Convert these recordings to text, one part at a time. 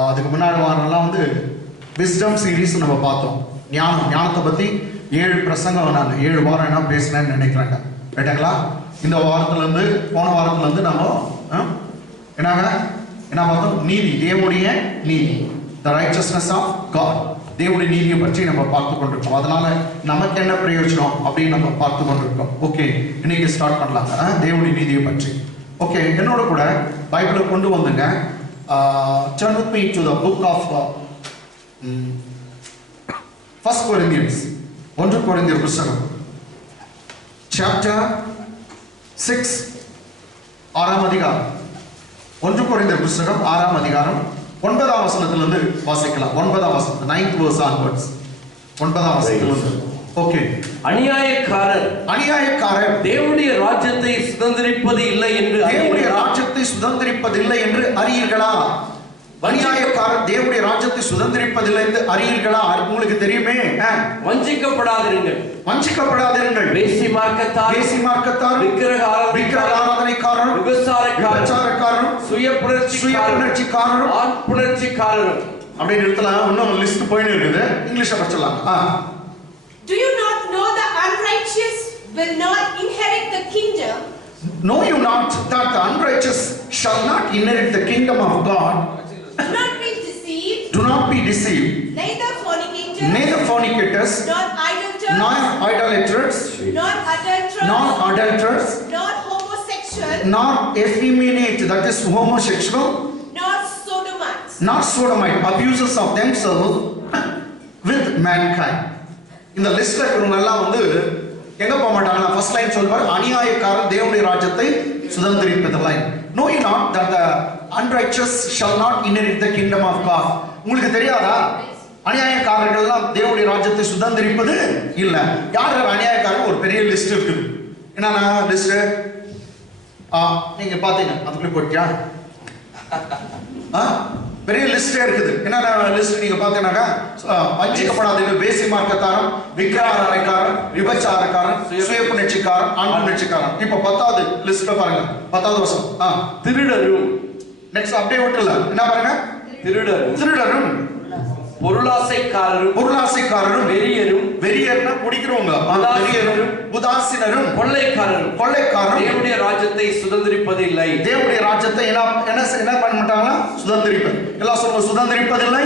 அதுக்கு முன்னாடி வாரம்லாம் வந்து விஸ்டம் சீரீஸ் நம்ம பார்த்தோம். ஞானத்தை பற்றி 7 பிரசங்கம் நான் 7 வாரம் என்ன பேசினேன்னு நினைக்கிறேங்க. ரைட்டுங்களா? இந்த வாரத்துலேருந்து போன வாரத்துலேருந்து நம்ம என்ன பார்த்தோம்? நீதி, தேவனுடைய நீதி, த ரைச்சஸ்னஸ் ஆஃப் காட், தேவனுடைய நீதியை பற்றி நம்ம பார்த்து கொண்டிருக்கோம். அதனால நமக்கு என்ன பிரயோஜனம் அப்படின்னு நம்ம பார்த்து கொண்டிருக்கோம். ஓகே, இன்னைக்கு ஸ்டார்ட் பண்ணலாங்க தேவனுடைய நீதியை பற்றி. ஓகே, என்னோட கூட பைபிளை கொண்டு வந்துங்க. Turn with me to the book of 1 Corinthians, 1 கொரிந்தியர் புத்தகம் chapter 6, 6ஆம் அதிகாரம். 1 கொரிந்தியர் புத்தகம் 6ஆம் அதிகாரம் 9ஆம் வசனத்திலிருந்து வாசிக்கலாம். 9ஆம் வசனம், 9th verse onwards. 9ஆம் வசனத்திலிருந்து. ஓகே. அநியாயக்காரர் தேவனுடைய ராஜ்யத்தை சுதந்தரிப்பது இல்லை என்று அறியீர்களா? அநியாயக்காரர் தேவனுடைய ராஜ்யத்தை சுதந்தரிப்பதில்லை என்று அறியீர்களா? உங்களுக்கு தெரியுமே. வஞ்சிக்கப்படாதிருங்கள். வேசி மார்க்கத்தார், விக்கிரக ஆராதனைக்காரர், விபச்சாரக்காரர், சுய புணர்ச்சிக்காரர், ஆட்புணர்ச்சிக்காரர் அப்படின்னு இருக்கலாம். இன்னும் லிஸ்ட் போயிட்டு இருக்குது. இங்கிலீஷ்ல படிச்சலாம். Do you not know the unrighteous will not inherit the kingdom? Know you not that the unrighteous shall not inherit the kingdom of God? Do not be deceived. Neither fornicators, nor idolaters, nor adulterers, nor homosexual, nor effeminate, that is homosexual, nor sodomite, abusers of themselves with mankind. இந்த லிஸ்ட்ல இருக்கிறவங்க எல்லாம் வந்து எங்க போக மாட்டாங்க? First line சொல்வார், அநியாயக்காரர் தேவனுடைய ராஜ்யத்தை சுதந்தரிப்பதில்லை. Know you not that the unrighteous shall not inherit the kingdom of God? உங்களுக்கு தெரியாதா? அநியாயக்காரர்கள் எல்லாம் தேவனுடைய ராஜ்யத்தை சுதந்தரிப்பது இல்ல. யார் அநியாயக்காரர்? ஒரு பெரிய லிஸ்ட் இருக்குது. என்னன்னா லிஸ்ட்? நீங்க பாத்தீங்க, அதுக்குள்ள போட்டியா? பெரிய லிஸ்டே இருக்குது. என்னென்ன லிஸ்ட் நீங்க பாத்தீங்கன்னாக்கா, வஞ்சிக்கப்படாதீர்கள், வேசி மார்க்கத்தாரன், விக்கிரக ஆராதனைக்காரன், விபச்சாரக்காரன், சுய புணர்ச்சிக்காரன், ஆண் புணர்ச்சிக்காரன். இப்ப 10வது லிஸ்ட்ல பாருங்க, 10வது வசனம். திருடரும். நெக்ஸ்ட் அப்படியே விட்டுல என்ன பாருங்க? திருடரும், பொருளாசைக்காரரும், வெறியர்னா குடிக்கிறவங்க, உதாசீனரும், கொள்ளைக்காரரும் தேவனுடைய ராஜ்யத்தை சுதந்தரிப்பதில்லை. தேவனுடைய ராஜ்யத்தை என்ன பண்ண மாட்டாங்களா? சுதந்தரிப்பது. எல்லாம் சொல்லுங்க, சுதந்தரிப்பதில்லை.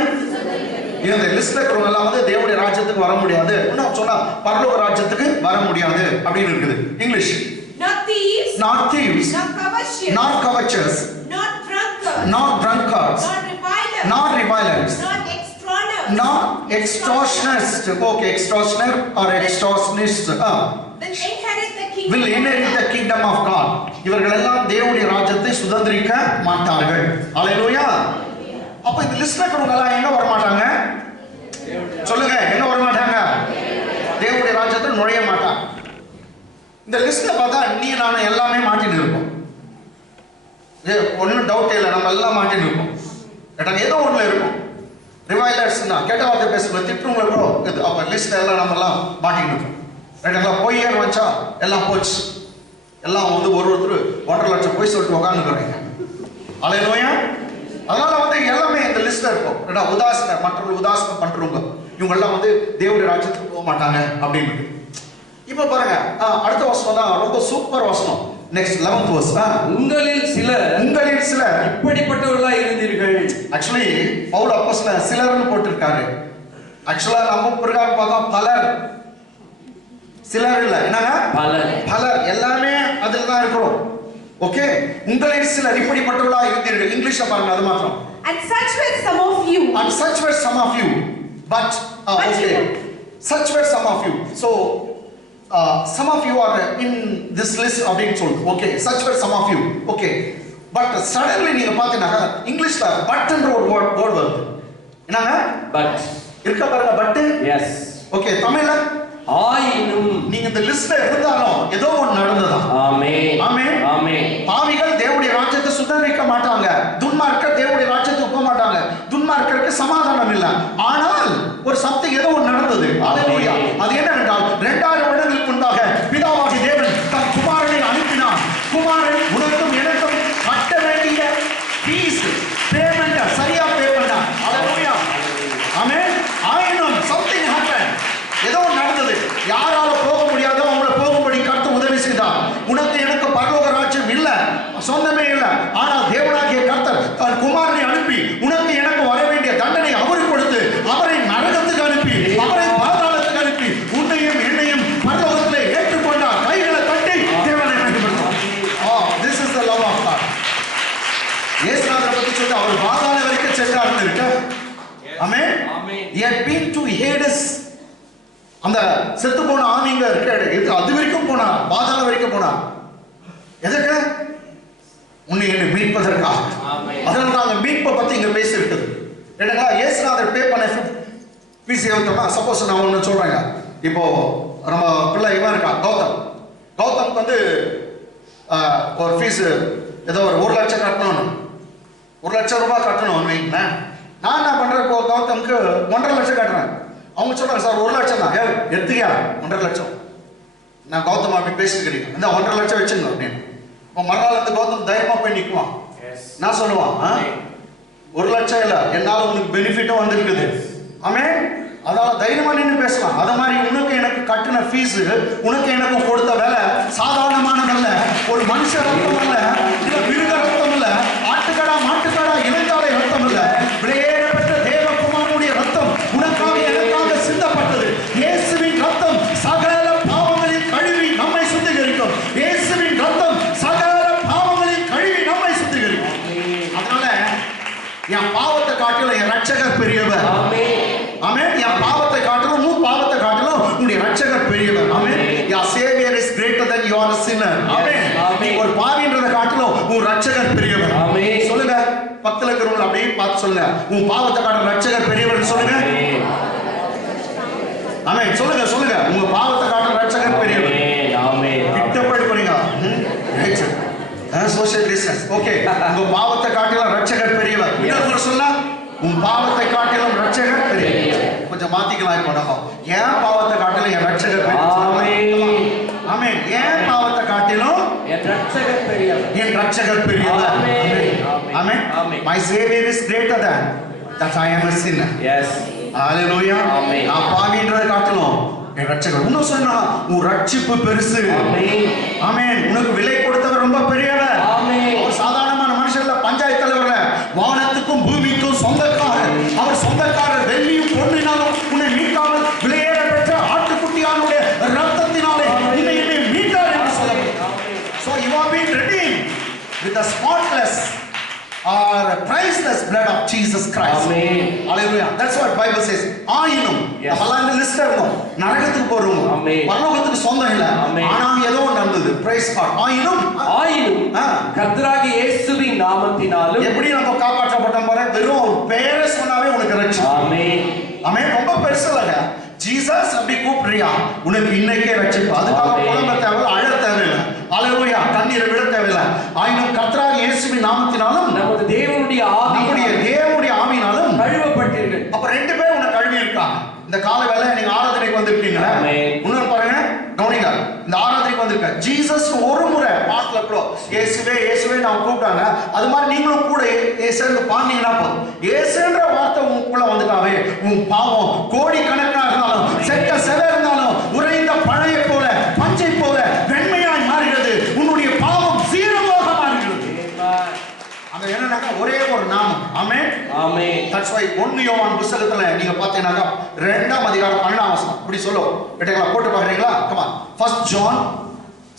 இந்த லிஸ்ட்ல இருக்கிறவங்க எல்லாம் வந்து தேவனுடைய ராஜ்யத்துக்கு வர முடியாது. இன்னும் சொன்னா பரலோக ராஜ்யத்துக்கு வர முடியாது அப்படின்னு இருக்குது. English. Not thieves, not covetous, not drunkards, not revilers, not extortioners. Okay, extortioner or extortionist will inherit the kingdom of God. இவர்கள் எல்லாம் தேவனுடைய ராஜ்யத்தை சுதந்தரிக்க மாட்டார்கள். ஹalleluya. அப்ப இந்த லிஸ்ட்ல இருக்கிறவங்க எல்லாம் எங்க வர மாட்டாங்க? சொல்லுங்க, எங்க வர மாட்டாங்க? தேவனுடைய ராஜ்யத்தில் நுழைய மாட்டாங்க. இந்த லிஸ்ட்ல பார்த்தா நீ நான் எல்லாமே மாட்டிட்டு இருக்கோம். ஒன்னும் டவுட் இல்லை, நம்ம எல்லாம் மாட்டிட்டு இருக்கோம். கேட்டாங்க ஏதோ ஒண்ணுல இருக்கும். ரிவைலர்ஸ்னா கெட்ட வார்த்தை பேசுறது, திட்டுறவங்கள கூட இது. அப்ப லிஸ்ட்ல எல்லாம் நம்ம எல்லாம் மாட்டிட்டு இருக்கோம். ரைட்டுங்களா? பொய்யன்னு வச்சா எல்லாம் போச்சு. எல்லாம் வந்து ஒருத்தர் 1.5 லட்சம் பொய் சொல்லிட்டு உட்காந்துக்கிறீங்க. ஹalleluya. அதனால வந்து எல்லாமே இந்த லிஸ்ட்ல இருக்கும். உதாசீனம், மற்றவர்கள் உதாசீனம் பண்றவங்க, இவங்க எல்லாம் வந்து தேவனுடைய ராஜ்யத்துக்கு போக மாட்டாங்க அப்படின்னு. இப்ப பாருங்க, அடுத்த வசனம் தான் ரொம்ப சூப்பர் வசனம். Next 11th verse. உங்களில் சிலர் இப்படிப்பட்டவர்களா இருந்தீர்கள். ஆக்சுவலி பவுல் அப்போஸ்தலன் சிலர்னு போட்டிருக்காரு. ஆக்சுவலா நம்ம பிரகாரம் பார்த்தா பலர், சிலர் இல்ல. என்னங்க? பலர். எல்லாமே அதுல தான் இருக்கிறோம். ஓகே, உங்களில் சிலர் இப்படிப்பட்டவர்களா இருந்தீர்கள். இங்கிலீஷ்ல பாருங்க, அது மாத்திரம். And such were some of you. But okay, such were some of you. So some of you are in this list அப்படின்னு சொல்லுது. Okay, such were some of you. Okay, but suddenly நீங்க பாத்தீங்கன்னா இங்கிலீஷ்ல பட்ன்ற ஒரு வேர்ட் வருது. என்னங்க? But இருக்க பாருங்க. பட். எஸ். ஓகே, தமிழ்ல ஆயினும். நீங்க இந்த லிஸ்ட்ல இருந்தாலும் ஏதோ ஒன்று நடந்ததா? ஆமென். ஆமென். ஆமென். பாவிகள் தேவனுடைய ராஜ்யத்தை சுதந்தரிக்க மாட்டாங்க. துன்மார்க்கர் தேவனுடைய ராஜ்யத்துக்கு போக மாட்டாங்க. துன்மார்க்கருக்கு சமாதானம் இல்லை. ஆனால் ஒரு சப்தம் ஏதோ ஒன்று நடந்தது. ஹalleluya. அது என்னவென்றால் 2000 வருடங்களுக்கு முன்பாக பிதாவாகிய தேவன் தன் குமாரனை அனுப்பினார். குமாரன் உனக்கும் எனக்கும் கட்ட வேண்டிய ஃபீஸ் பேமெண்ட் சரியா பே பண்ணார். அனுப்பி உனக்கு எனக்கு வர வேண்டிய தண்டனை அவருக்கு கொடுத்து அவரை நரகத்துக்கு அனுப்பி அவரை பாதாளத்துக்கு அனுப்பி உன்னையும் என்னையும் பரலோகத்திலே ஏற்றுக்கொண்டார். கைகளை தட்டி தேவனை மகிமைப்படுத்தும். This is the love of God. இயேசுநாதரை பற்றி சொல்லி அவர் பாதாள வரைக்கும் சென்றார்னு இருக்கு. ஆமென். He had been to Hades. அந்த செத்து போன ஆவிங்க இருக்கு அது வரைக்கும் போனா, பாதாள வரைக்கும் போனா. எதுக்கு? உன்னை என்னை மீட்பதற்காக. அதனால தான் அந்த மீட்பை பத்தி இங்க பேசி இருக்குது. என்னங்களா இயேசுநாதர் பே பண்ண ஃபீஸ் எவ்வளோமா? சப்போஸ் நான் ஒன்று சொல்றேங்க. இப்போ நம்ம பிள்ளை இவன் இருக்கா கௌதம்க்கு வந்து ஒரு ஃபீஸ் ஏதோ ஒரு 1 லட்சம் கட்டணும், 1 லட்சம் ரூபாய் கட்டணும் வைங்களேன். நான் என்ன பண்றேன், கௌதம்க்கு 1.5 லட்சம் கட்டுறேன். அவங்க சொல்றாங்க சார் 1 லட்சம் தான். எடுத்துக்கியா 1.5 லட்சம்? நான் கௌதம் அப்படி பேசிக்கிறீங்க இந்த 1.5 லட்சம் வச்சுங்க அப்படின்னு. இப்போ மறுநாள் வந்து கௌதம் தைரியமா போய் நிற்குவான். நான் சொல்லுவான் 1 லட்சம் இல்லை, என்னால் உங்களுக்கு பெனிஃபிட்டும் வந்துருக்குது. ஆமென். அதனால தைரியமா நின்று பேசலாம். அத மாதிரி உனக்கு எனக்கு கட்டின ஃபீஸ், உனக்கு எனக்கு கொடுத்த வேலை சாதாரணமானதல்ல. ஒரு மனுஷ ரத்தம் அல்ல, இல்ல மிருக ரத்தம் இல்ல, ஆட்டுக்கடா மாட்டுக்கடா இளைஞாலை ரத்தம் இல்ல, விலையேறப்பட்ட தேவகுமாரனுடைய ரத்தம் உனக்காக எனக்காக சிந்தப்பட்டது. இயேசுவின் ரத்தம் சகல பாவங்களின் கழுவி நம்மை சுத்திகரிக்கும். இயேசுவின் ரத்தம் சகல பாவங்களின் கழுவி நம்மை சுத்திகரிக்கும். அதனால என் பாவத்தை காட்டிலும் என் ரட்சகர் பெரியவர். ஆமென். என் பாவத்தை காட்டிலும் உன் பாவத்தை காட்டிலும் உன்னுடைய ரட்சகர் பெரியவர். ஆமென். your savior is greater than you are a sinner. ஆமென். நீ ஒரு பாவின்றதை காட்டிலும் உன் ரட்சகர் பெரியவர். ஆமென். சொல்லுங்க, பக்கத்துல இருக்கிறவங்க அப்படியே பார்த்து சொல்லுங்க, உன் பாவத்தை காட்டிலும் ரட்சகர் பெரியவர் சொல்லுங்க. ஆமென். சொல்லுங்க சொல்லுங்க, உங்க பாவத்தை காட்டிலும் ரட்சகர் பெரியவர். ஆமென். கிட்ட போய் போறீங்க. Social distance. ஓகே. உங்க பாவத்தை காட்டிலும் ரட்சகர் பெரியவர். இன்னொரு சொல்ல, உன் பாவத்தை காட்டிலும் ரட்சகர் பெரியவர். கொஞ்சம் மாத்திக்கலாம். இப்போ நம்ம ஏன் பாவத்தை காட்டிலும் என் ரட்சகர் பெரியவர். ஆமென். ஏன் பாவத்தை காட்டிலும் என் ரட்சகர் பெரியவர். என் ரட்சகர் பெரியவர். ஆமென். My savior is greater than that I am a sinner. Yes. Hallelujah. நான் பாவின்றதை காட்டிலும் என் ரட்சகர். இன்னும் சொன்னா உன் ரட்சிப்பு பெருசு. ஆமென். உனக்கு விலை கொடுத்தவர் ரொம்ப பெரியவர். அவர் சாதாரணமான மனுஷன் இல்ல, பஞ்சாயத்து தலைவர், வானத்துக்கும் பூமிக்கும் சொந்தக்காரர். அவர் சொந்தக்காரர். வெள்ளியும் பொன்னினாலும் உன்னை மீட்காமல் விலையேற பெற்ற ஆட்டுக்குட்டியானுடைய ரத்தத்தினாலே உன்னை என்னை மீட்டார் என்று சொல்லப்படும். So you have been redeemed with the spotless or priceless blood of Jesus Christ. Amen. Hallelujah. That's what Bible says. ஆயினும் நம்மலாம் இந்த லிஸ்ட்ல இருந்தோம், நரகத்துக்கு போறோம், பரலோகத்துக்கு சொந்தம் இல்ல. ஆனா ஏதோ நடந்தது. Praise God. ஆயினும் கர்த்தராகிய இயேசுவின் நாமத்தினாலும் எப்படி நம்ம காப்பாற்றப்பட்டோம் பாரு. வெறும் ஒரு பேரை சொன்னாவே உனக்கு ரட்சிப்பு. ஆமென். ஆமென். ரொம்ப பெருசு இல்லங்க. ஜீசஸ் அப்படி கூப்பிடுறியா, உனக்கு இன்னைக்கே ரட்சிப்பு. அதுக்காக புலம்ப தேவையில்லை, அழ தேவையில்லை. ஹல்லேலூயா. கண்ணீரை விட தேவையில்லை. ஆயினும் கர்த்தராகிய இயேசுவின் நாமத்தினாலும் நமது தேவனுடைய ஆவியினாலும் கழுவப்பட்டீர்கள். அப்ப 2 பேர் உன்னை கழுவி இருக்காங்க. இந்த கால வேளை நீங்க ஆராதனைக்கு வந்திருக்கீங்க. இன்னொரு பாருங்க, கவனிங்க. இந்த ஆராதனைக்கு வந்திருக்க ஜீசஸ் ஒரு முறை பாட்டுல கூட இயேசுவே இயேசுவே நான் கூப்பிட்டாங்க. அது மாதிரி நீங்களும் கூட இயேசுன்னு பாண்டீங்கன்னா போதும். இயேசுன்ற வார்த்தை உங்களுக்குள்ள வந்துட்டாவே உன் பாவம் கோடி கணக்காக இருந்தாலும், செக்க செவை இருந்தாலும், உறைந்த பழைய போல பஞ்சை போல வெண்மையாய் மாறுகிறது. உன்னுடைய பாவம் சீரமாக மாறுகிறது. அங்க என்னன்னாக்கா ஒரே ஒரு நாமம். ஆமென். ஆமென். That's why 1 யோவான் புத்தகத்துல நீங்க பாத்தீங்கன்னாக்கா 2ஆம் அதிகாரம் 12ஆம் வசனம் இப்படி சொல்லும். கேட்டீங்களா? போட்டு பாக்குறீங்களா? come on. 1 John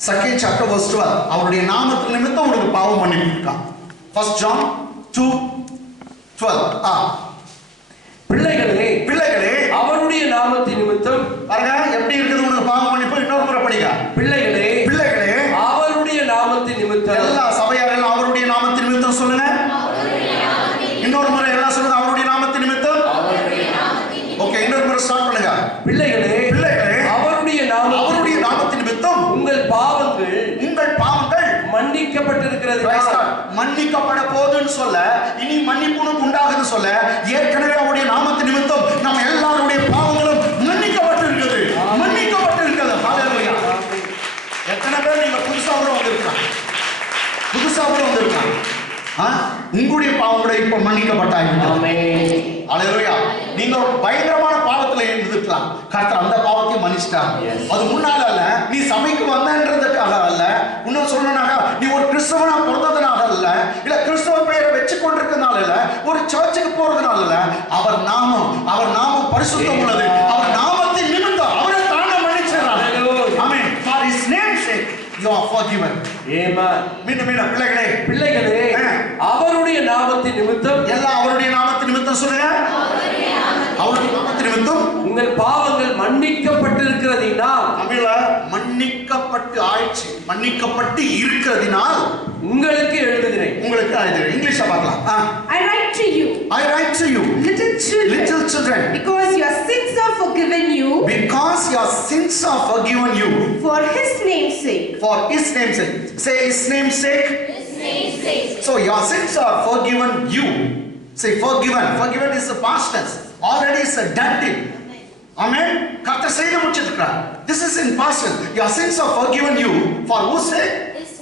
2nd chapter verse 12. அவருடைய நாமத்தின் நிமித்தம் உங்களுக்கு பாவம் மன்னிப்பு இருக்கான். 1 John 2:12. பிள்ளைகளே அவருடைய நாமத்தின் நிமித்தம் பாருங்க எப்படி இருக்குது உங்களுக்கு பாவம் மன்னிப்பு. இன்னொரு முறை படிங்க. பிள்ளைகளே அவருடைய நாமத்தின் நிமித்தம். எல்லா சபையாரெல்லாம் அவருடைய நாமத்தின் நிமித்தம் சொல்லுங்க. இன்னொரு முறை எல்லாம் சொல்லுங்க, அவருடைய நாமத்தின் நிமித்தம். ஓகே, இன்னொரு முறை ஸ்டார்ட் பண்ணுங்க. பிள்ளைகளே அவருடைய நாமத்தின் நிமித்தம் உங்கள் பாவங்கள் மன்னிக்கப்பட்டிருக்கிறது. மன்னிக்கப்பட போகுதுன்னு சொல்ல, இனி மன்னிப்பு உண்டாகுது சொல்ல, ஏற்கனவே அவருடைய நாமத்தின் நிமித்தம் நம்ம எல்லாருடைய பாவங்களும் மன்னிக்கப்பட்டிருக்கிறது. ஹல்லேலூயா. எத்தனை பேர் நீங்க புதுசா வந்திருக்காங்க? உங்களுடைய பாவங்களை இப்ப மன்னிக்கப்பட்டாங்க. ஹல்லேலூயா. நீங்க பயங்கரமான பாவத்துல இருந்துக்கலாம், கர்த்தர் அந்த பாவத்தையும் மன்னிச்சிட்டாங்க. அது முன்னால அல்ல, நீ சபைக்கு வந்தன்றதுக்காக அல்ல, இன்னும் சொல்லணும்னாக்கா நீ ஒரு கிறிஸ்தவனா பிறந்ததுனால அல்ல, இல்ல கிறிஸ்தவ பெயரை வச்சு கொண்டிருக்க இருக்கிறதுனால இல்ல, ஒரு சர்ச்சுக்கு போறதுனால இல்ல, அவர் நாமம் பரிசுத்தம் உள்ளது. அவர் நாமத்தின் நிமித்தம் அவரை தாங்க மன்னிச்சார். ஆமென். For his name's sake you are forgiven. Amen. மீண்டும் பிள்ளைகளே அவருடைய நாமத்தின் நிமித்தம், எல்லாம் அவருடைய நாமத்தின் நிமித்தம் சொல்லுங்க. அவருடைய நாமத்தின் நிமித்தம் உங்கள் பாவங்கள் மன்னிக்கப்பட்டிருக்கிறதினால், தமிழ்ல மன்னிக்கப்பட்டு ஆயிடுச்சு, மன்னிக்கப்பட்டு இருக்கிறதினால் உங்களுக்கு எழுதுகிறேன். இங்கிலீஷ்ல பார்க்கலாம். I write to you, little children, because your sins are forgiven you, for his name's sake. Say his name's sake. So your sins are forgiven you. Say forgiven is the past tense, already is a done deal. Amen. கர்த்தர் செய்து முடிச்சிருக்கிறார். This is in past tense. Your sins are forgiven you, for whose sake?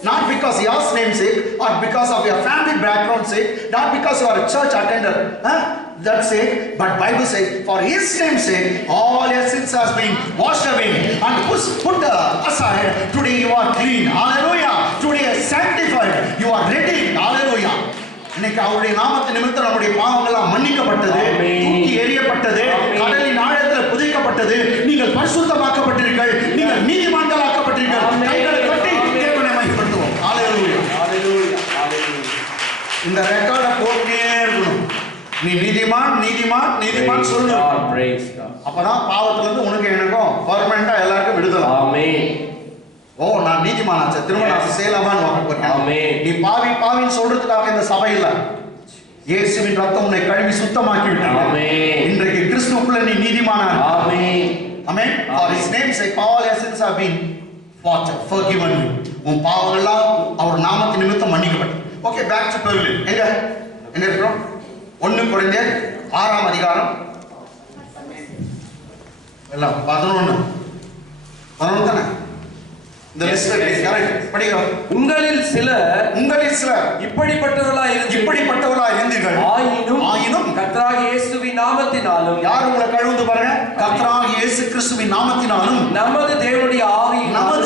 Not because your name's sake, or because of your family background sake, not because you are a church attender, that's sake, but Bible says for his name's sake all your sins has been washed away and put aside. Today you are clean. Hallelujah. Today you are sanctified. You are ready. Hallelujah. இன்னைக்கு அவருடைய நாமத்தின் நிமித்தம் நம்முடைய பாவங்கள் எல்லாம் மன்னிக்கப்பட்டது, தூக்கி எறியப்பட்டது, கடலின் ஆழத்தில் புதைக்கப்பட்டது. நீங்கள் பரிசுத்தமாக்கப்பட்டீர்கள், நீங்கள் நீதிமான்களாக்கப்பட்டீர்கள். கைகளை தட்டி தேவனை மகிமைப்படுத்துவோம். ஹalleluya. இந்த ரெக்கார்டை போட்டே இருக்கணும். நீ நீதிமான் சொல்லு. அப்பதான் பாவத்துல இருந்து உனக்கு எனக்கும் பர்மனண்டா எல்லாருக்கும் விடுதலை. ஆமென். ஓ, நான் நீதிமானாச்சே, திரும்ப நான் செய்யலாமான்னு வாங்க. நீ பாவின்னு சொல்றதுக்காக இந்த சபை இல்ல. இயேசுவின் ரத்தம் உன்னை கழுவி சுத்தமாக்கி விட்டது. இன்றைக்கு கிறிஸ்துவுக்குள்ள நீ நீதிமானாய். ஆமென். ஆமென். For his name's sake all your sins have been forgiven you. உன் பாவங்கள் எல்லாம் அவர் நாமத்தின் நிமித்தம் மன்னிக்கப்பட்டது. Okay, back to Paul. எங்க இருக்கோம்? 1 கொரிந்தியர் 6ஆம் அதிகாரம் எல்லாம் 11 தானே? இந்த லிஸ்ட் கரெக்ட் படிக்கிறோம். உங்களில் சிலர் இப்படிப்பட்டவர்களாய் இருந்தீர்கள். ஆயினும் கர்த்தராகிய இயேசுவின் நாமத்தினாலும், யார் உங்களை கழுவுது பாருங்க, கர்த்தராகிய இயேசு கிறிஸ்துவின் நாமத்தினாலும், நமது தேவனுடைய ஆவியினாலும்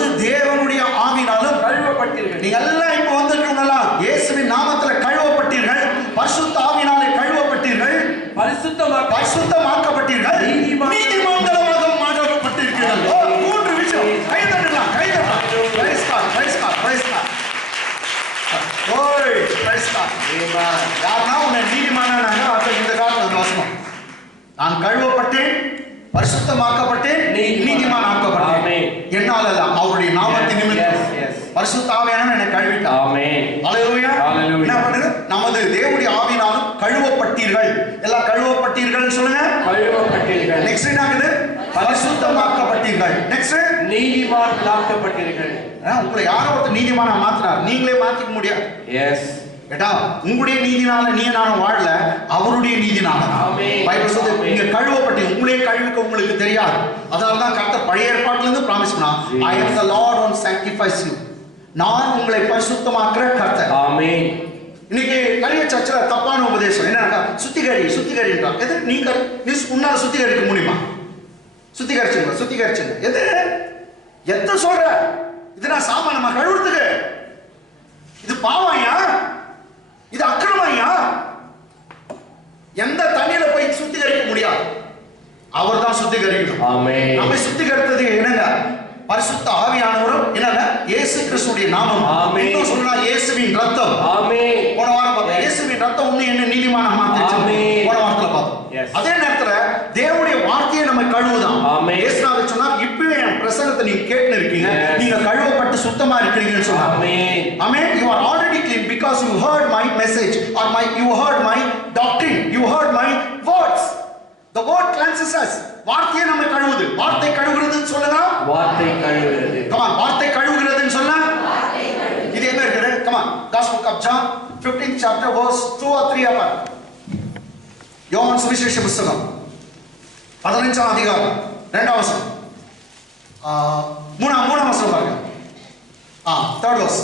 கழுவப்பட்டீர்கள். நீங்க எல்லாம் இப்போ வந்திருக்கீங்களா? இயேசுவின் நாமத்திலே கழுவப்பட்டீர்கள், பரிசுத்த ஆவியினாலே கழுவப்பட்டீர்கள், பரிசுத்தமாக்கப்பட்டீர்கள், நீதிமான்களாக மாற்றப்பட்டீர்கள். மூன்று விஷயம். கை தட்டலாம். Praise God. ஓய், praise God. யாருன்னா உன்னை நீதிமானானாங்க, அப்ப இந்த காலத்துல வாசனம். நான் கழுவப்பட்டேன், பரிசுத்தமாக்கப்பட்டேன், நீதிமான் ஆக்கப்பட்டேன். என்னால அல்ல, அவருடைய நாமத்தின் நிமித்தம். பரிசுத்த ஆவியானவர் என்னை கழுவிட்டார். ஆமென். ஹalleluya. என்ன பண்ணுது? நமது தேவனுடைய ஆவியினாலும் கழுவப்பட்டீர்கள். எல்லாம் கழுவப்பட்டீர்கள் சொல்லுங்க. கழுவப்பட்டீர்கள். நெக்ஸ்ட் என்ன ஆகுது? பரிசுத்தமாக்கப்பட்டீர்கள். நெக்ஸ்ட் நீதிமான்களாக்கப்பட்டீர்கள். உங்களை யாரோ ஒருத்தர் நீதிமானா மாத்துறார், நீங்களே மாத்திக்க முடியாது. எஸ். ஏடா, உங்களுடைய நீதினால நானும் வாழல, அவருடைய நீதினால. பைபிள் சொல்லுது நீங்க கழுவப்பட்டு உங்களே கழுவிக்க உங்களுக்கு தெரியாது. அதனால தான் கர்த்தர் பழைய ஏற்பாட்டில இருந்து ப்ராமிஸ் பண்ணா, I am the Lord who sanctifies you. நான் உங்களை பரிசுத்தமாக்குற கர்த்தர். ஆமென். இன்னைக்கு நிறைய சர்ச்சில் தப்பான உபதேசம் என்னன்னா, சுத்திகரின்றா. எது நீ உன்னால சுத்திகரிக்க முடியுமா? சுத்திகரிச்சுங்க. எது சொல்ற? இது நான் சாமானமா கழுவுறதுக்கு? இது பாவம்யா, இது அக்கிரமம்யா. எந்த தண்ணியில போய் சுத்திகரிக்க முடியாது, அவர் தான் சுத்திகரிக்கணும். ஆமென். நம்ம சுத்திகரித்தது என்னங்க? பரிசுத்த ஆவியானவரும் என்னங்க? இயேசு கிறிஸ்துவின் நாமம். ஆமென். இன்னும் சொன்னா இயேசுவின் ரத்தம். ஆமென். போன வாரம் பார்த்தோம், இயேசுவின் ரத்தம் உன்னை என்ன நீதிமானா மாத்திச்சு. ஆமென். போன வாரத்துல பார்த்தோம். அதே நேரத்துல தேவனுடைய வார்த்தையை நம்ம கழுவுதான். ஆமென். இயேசுநாதர் சொன்னார், இப்பவே என் பிரசங்கத்தை நீங்க கேட்டு இருக்கீங்க, நீங்க கழுவப்பட்டு சுத்தமா இருக்கீங்கன்னு சொன்னார். ஆமென். ஆமென். You are already clean because you heard my message or you heard my doctrine, you heard my words. The word cleanses us. வார்த்தையை நம்ம கழுவுது. வார்த்தை கழுவுகிறதுன்னு சொல்லுங்க. வார்த்தை கழுவுகிறது. Come on, வார்த்தை கழுவுகிறதுன்னு சொல்லுங்க. இது எங்க இருக்குது? Come on, Gospel of John 15th chapter verse 2 or 3 அப்ப யோவான் சுவிசேஷ புத்தகம் 15ஆம் அதிகாரம் 2ஆம் வசனம். மூணாம் வசனம் பாருங்க. third verse.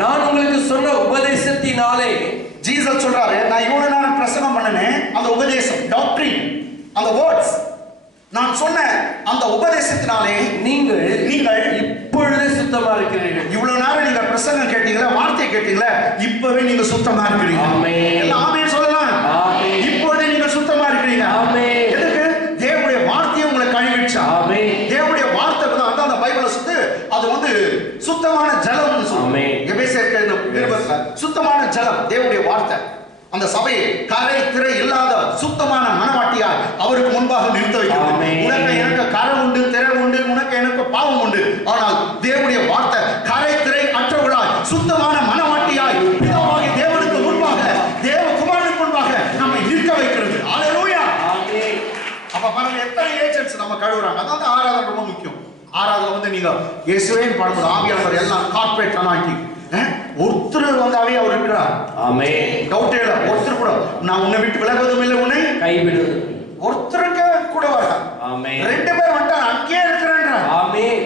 நான் உங்களுக்கு சொன்ன உபதேசத்தினாலே, ஜீசஸ் சொல்றாரு, நான் இவ்வளவு நேரம் பிரசங்கம் பண்ணனே அந்த உபதேசம், டாக்டரின், அந்த வேர்ட்ஸ், நான் சொன்ன அந்த உபதேசத்தினாலே நீங்கள் இப்பொழுதே சுத்தமா இருக்கிறீர்கள். இவ்வளவு நேரம் நீங்க பிரசங்கம் கேட்டீங்களா, வார்த்தை கேட்டீங்களா? இப்பவே நீங்க சுத்தமா இருக்கிறீங்க. ஆமென். எல்லாம் ஆமென் சொல்லலாம். ஆமென். இப்பொழுதே நீங்க சுத்தமா இருக்கிறீங்க. ஆமென். எதுக்கு? தேவனுடைய வார்த்தையை உங்களை கழுவிடுச்சா? ஆமென். தேவனுடைய வார்த்தை அதான் அந்த பைபிளை சுத்து அது வந்து சுத்தமான ஜலம்னு சொல்லுவோம். ஆமென். எபேசியர் நிருபத்துல சுத்தமான ஜலம் தேவனுடைய வார்த்தை அந்த சபையை கரை திரை இல்லாத சுத்தமான மனவாட்டியாய் அவருக்கு முன்பாக நிறுத்த வைக்கிறது. ஆமென். உனக்கு எனக்கு கரை உண்டு, திரை உண்டு, உனக்கு எனக்கு பாவம் உண்டு. ஆனால் தேவனுடைய வார்த்தை கரை திரை அற்றவர்களாய் சுத்தமான மனவாட்டியாய் பிதாவாகிய தேவனுக்கு முன்பாக தேவகுமாரனுக்கு முன்பாக நம்மை நிற்க வைக்கிறது. ஹல்லேலூயா. ஆமென். அப்ப பாருங்க எத்தனை ஏஜென்ட்ஸ் நம்ம கழுவுறாங்க. அதான் ஆராதனை ரொம்ப முக்கியம். ஆராதனை வந்து நீங்க இயேசுவே பாடும்போது ஆவியானவர் எல்லாம் கார்ப்பரேட் அனாக்கி ஒருத்தர் வந்தாவே அவர் இருக்கிறார். ஆமென். டவுட்டே இல்ல. ஒருத்தர் கூட நான் உன்னை விட்டு விலகுவதும் இல்லை, உன்னை கைவிடுவது. ஒருத்தருக்கு கூட வர. ஆமென். ரெண்டு பேர் வந்துட்டாங்க அங்கேயே இருக்கிறேன்றார். ஆமென்.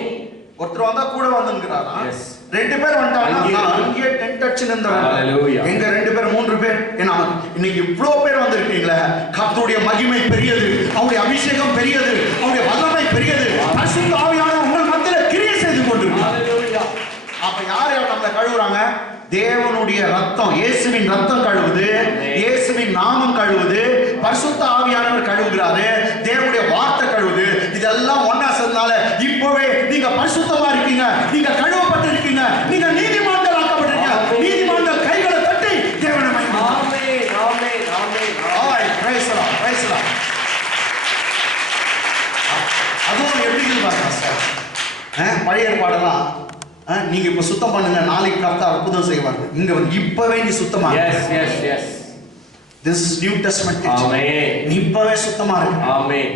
ஒருத்தர் வந்தா கூட வந்துங்கிறாரா? Yes. ரெண்டு பேர் வந்துட்டாங்க அங்கேயே. அங்கேயே டென்ட் அடிச்சு நின்றாங்க. Hallelujah. எங்க ரெண்டு பேர் மூன்று பேர் ஏன்னா இன்னைக்கு இவ்வளவு பேர் வந்திருக்கீங்களே. கர்த்தருடைய மகிமை பெரியது, அவருடைய அபிஷேகம் பெரியது, அவருடைய வல்லமை பெரியது. பரிசுத்த ஆவியானவர் உங்கள் மத்தியில கிரியை செய்து கொண்டிருக்கிறார். Hallelujah. அப்ப யார் யார் நம்மளை கழுவுறாங்க? தேவனுடைய ரத்தம், இயேசுவின் ரத்தம் கழுவுது, இயேசுவின் நாமம் கழுவுது, பரிசுத்த ஆவியானவர் கழுவுகிறாரு, தேவனுடைய வார்த்தை கழுவுது. இதெல்லாம் ஒண்ணா சேர்ந்தனால இப்பவே நீங்க பரிசுத்தமா இருக்கீங்க, நீங்க கழுவப்பட்டு இருக்கீங்க, நீங்க நீதிமான்கள் ஆக்கப்பட்டிருக்கீங்க. நீதிமான்கள் கைகளை தட்டி தேவனை மகிமைப்படுத்துங்க. ஆமென். ஆமென். ஆமென். ஆய் praise the Lord, praise the Lord. அதுவும் எப்படி பாருங்க சார், பழைய ஏற்பாடெல்லாம் நீங்க இப்ப சுத்தம் பண்ணுங்க, நாளைக்கு கர்த்தர் அற்புதம் செய்வாங்க. இங்க வந்து இப்பவே நீ சுத்தமா Yes, yes, yes. This New Testament ஆமென். நீ இப்பவே சுத்தமா இருக்கு. ஆமென்.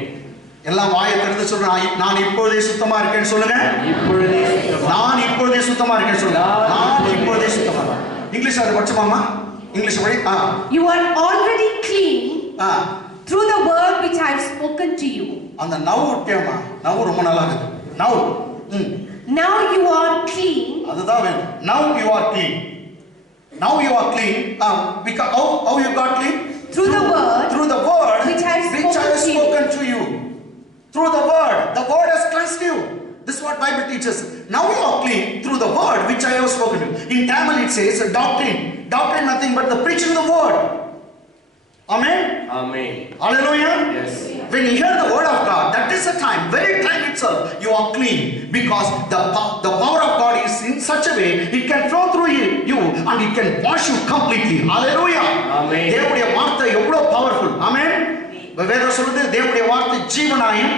எல்லாம் வாயை திறந்து சொல்றேன், நான் இப்பொழுதே சுத்தமா இருக்கேன்னு சொல்லுங்க. இப்பொழுதே சுத்தமா. நான் இப்பொழுதே சுத்தமா இருக்கேன்னு சொல்லுங்க. நான் இப்பொழுதே சுத்தமா இருக்கேன். இங்கிலீஷ் அது படிச்சுமாமா? இங்கிலீஷ் படி. You are already clean ah through the word which I have spoken to you. அந்த நவ் ஓகேமா? நவ் ரொம்ப நல்லா இருக்கு. Now Now you are clean அதுதான் வேணும். Now you are clean. Now you are clean. Because how you got clean? through the word Through the word which I have spoken to you. Through the word. The word has cleansed you. This is what Bible teaches. Now you are clean through the word which I have spoken to you. In Tamil it says doctrine. Doctrine nothing but the preaching of the word. Amen. Amen. Hallelujah. Yes. When you hear the word of God, that is the time, very time itself, you are clean. Because the power of God is in such a way, it can flow through you and it can wash you completely. Hallelujah. Amen. தேவனுடைய வார்த்தை எவ்வளவு powerful. ஆமென். வேதம் சொல்லுது தேவனுடைய வார்த்தை ஜீவனாயும்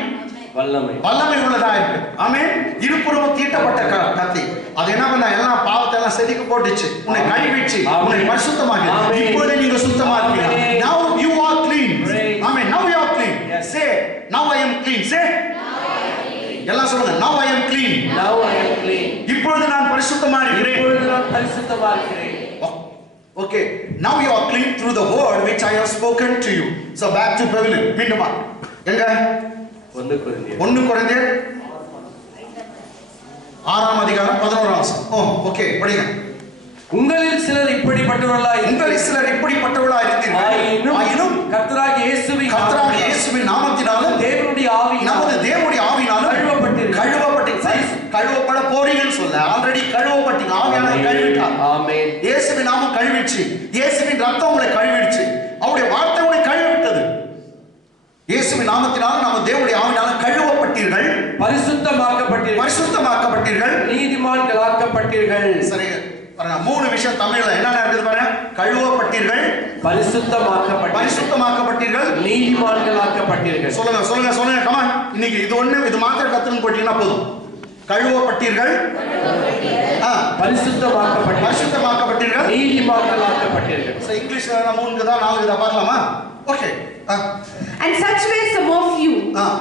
வல்லமை உள்ளதா இருக்கு. ஆமென். இருபுறமும் தீட்டப்பட்ட கத்தி. அது என்ன பண்ணா எல்லாம் பாவத்தை எல்லாம் செதுக்கி போட்டுச்சு, உன்னை கழுவிச்சு, உன்னை பரிசுத்தமாக்கி. இப்பொழுது நீங்க சுத்தமா இருக்கீங்க. Now you are clean. Amen. Now you are clean. Say, now I am clean. Say, எல்லாம் சொல்லுங்க. Now I am clean. Now I am clean. இப்பொழுது நான் பரிசுத்தமா இருக்கிறேன். இப்பொழுது நான் பரிசுத்தமா இருக்கிறேன். Okay. Now you are clean through the word which I have spoken to you. So back to Pavilion. மீண்டுமா எங்க 1 கொரிந்தியர் 6ஆம் அதிகாரம் 11ஆம் வசனம். ஓகே படிங்க. உங்களில் சிலர் இப்படிப்பட்டவர்களாய் இருந்தீர்கள். ஆயினும் கர்த்தராகிய இயேசுவின் நாமத்தினாலும் தேவனுடைய ஆவியினாலும் கழுவப்பட போறீங்கன்னு சொல்ல ஆல்ரெடி கழுவப்பட்டீங்க. ஆவியானவர் கழுவிட்டார். ஆமென். இயேசுவின் நாமம் கழுவிடுச்சு. இயேசுவின் ரத்தம் உங்களை கழுவிடுச்சு. அவருடைய வார்த்தை உங்களை கழுவிட்டது. இயேசுவின் நாமத்தினால் நாம் தேவனுடைய ஆவியினால் கழுவப்பட்டீர்கள், பரிசுத்தமாக்கப்பட்டீர்கள், நீதிமான்களாக்கப்பட்டீர்கள். சரி பாருங்க, 3 விஷயம் தமிழ்ல என்னென்ன இருக்குது பாருங்க. கழுவப்பட்டீர்கள், பரிசுத்தமாக்கப்பட்டீர்கள், நீதிமான்களாக்கப்பட்டீர்கள். சொல்லுங்க கமான். இன்னைக்கு இது மாத்திரம் கத்துன்னு போட்டீங்கன்னா போதும். கழுவப்பட்டீர்கள், பரிசுத்தமாக்கப்பட்டீர்கள், நீதிமான்களாக்கப்பட்டீர்கள். இங்கிலீஷ்ல 3 தான் 4 தான் பார்க்கலாமா? Okay. And such way some of you.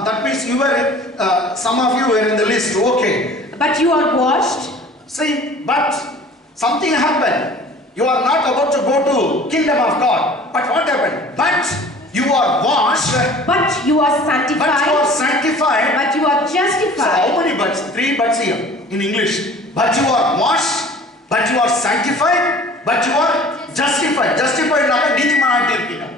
That means some of you were in the list. Okay. But you are washed. See, but something happened. You are not about to go to kingdom of God. But what happened? But you are washed. But you are sanctified. But you are sanctified. But you are justified. So how many buts? 3 buts here in English. But you are washed. But you are sanctified. But you are justified. Justified naga needimanayittu irukeenga.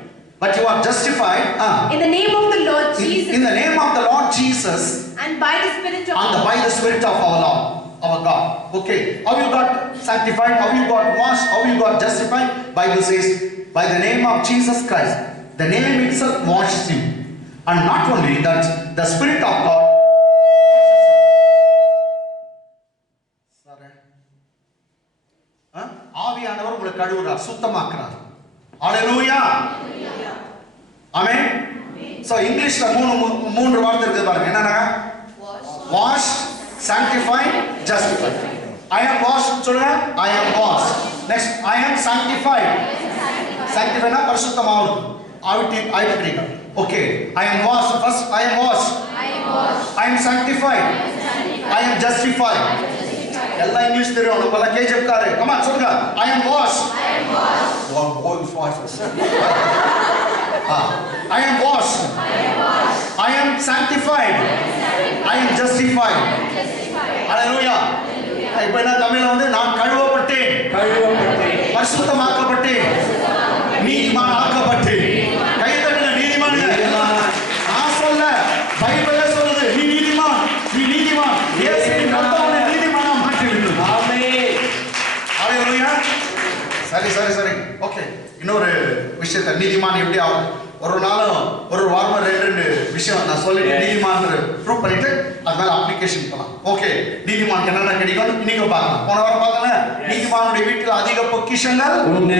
But you are justified in the name of the Lord Jesus. In the name of the Lord Jesus. And by the Spirit of by the Spirit of our Lord. our God. Okay, how you got sanctified, how you got washed, how you got justified? Bible says, by the name of Jesus Christ. The name itself washes you. And not only that, the Spirit of God. ஆவியானவர் உங்களை கழுவுறார், சுத்தமாக்குறார். Hallelujah. Amen. So இங்கிலீஷ்ல மூன்று வார்த்தை இருக்குது பாருங்க. என்னன்னா? Wash, sanctify, justify. I am washed சொல்லுங்க. I am washed. Next, I am sanctified. Sanctify னா பரிசுத்தமாவது. ஆவிட்டிங்க. Okay, I am washed. First, I am washed. I am sanctified. I am justified. எல்லா English தெரியும் உங்களுக்கு எல்லாம் கேஜப் காரு. Come on சொல்லுங்க. I am washed. One voice. I am washed. I am sanctified. I am justified. Hallelujah. இப்போ என்ன தமிழ்ல வந்து நான் கழுவப்பட்டேன், பரிசுத்தமாக்கப்பட்டேன், நீதிமான் ஆக்கப்பட்டேன். கை தட்டுங்க நீதிமான்கள். நான் சொல்ல பைபிளே சொல்லுது நீ நீதிமான், நீ நீதிமான். இயேசுவின் ரத்தம் உன்னை நீதிமானா மாற்றி விட்டது. ஆமென். ஹalleluya. சரி. ஓகே. இன்னொரு விஷயத்தை நீதிமான் எப்படி ஆகும்? ஒரு நாளும் ஒரு வாரம் ரெண்டு விஷயம் நான் சொல்லிட்டு நீதிமான் ப்ரூவ் பண்ணிட்டு அது மேல அப்ளிகேஷன் பண்ணலாம். ஓகே, நீதிமான் என்னென்ன கிடைக்கும் இன்னைக்கு பார்க்கலாம். போன வாரம் பார்த்தல நீதிமானுடைய வீட்டில் அதிக பொக்கிஷங்கள் உண்டு.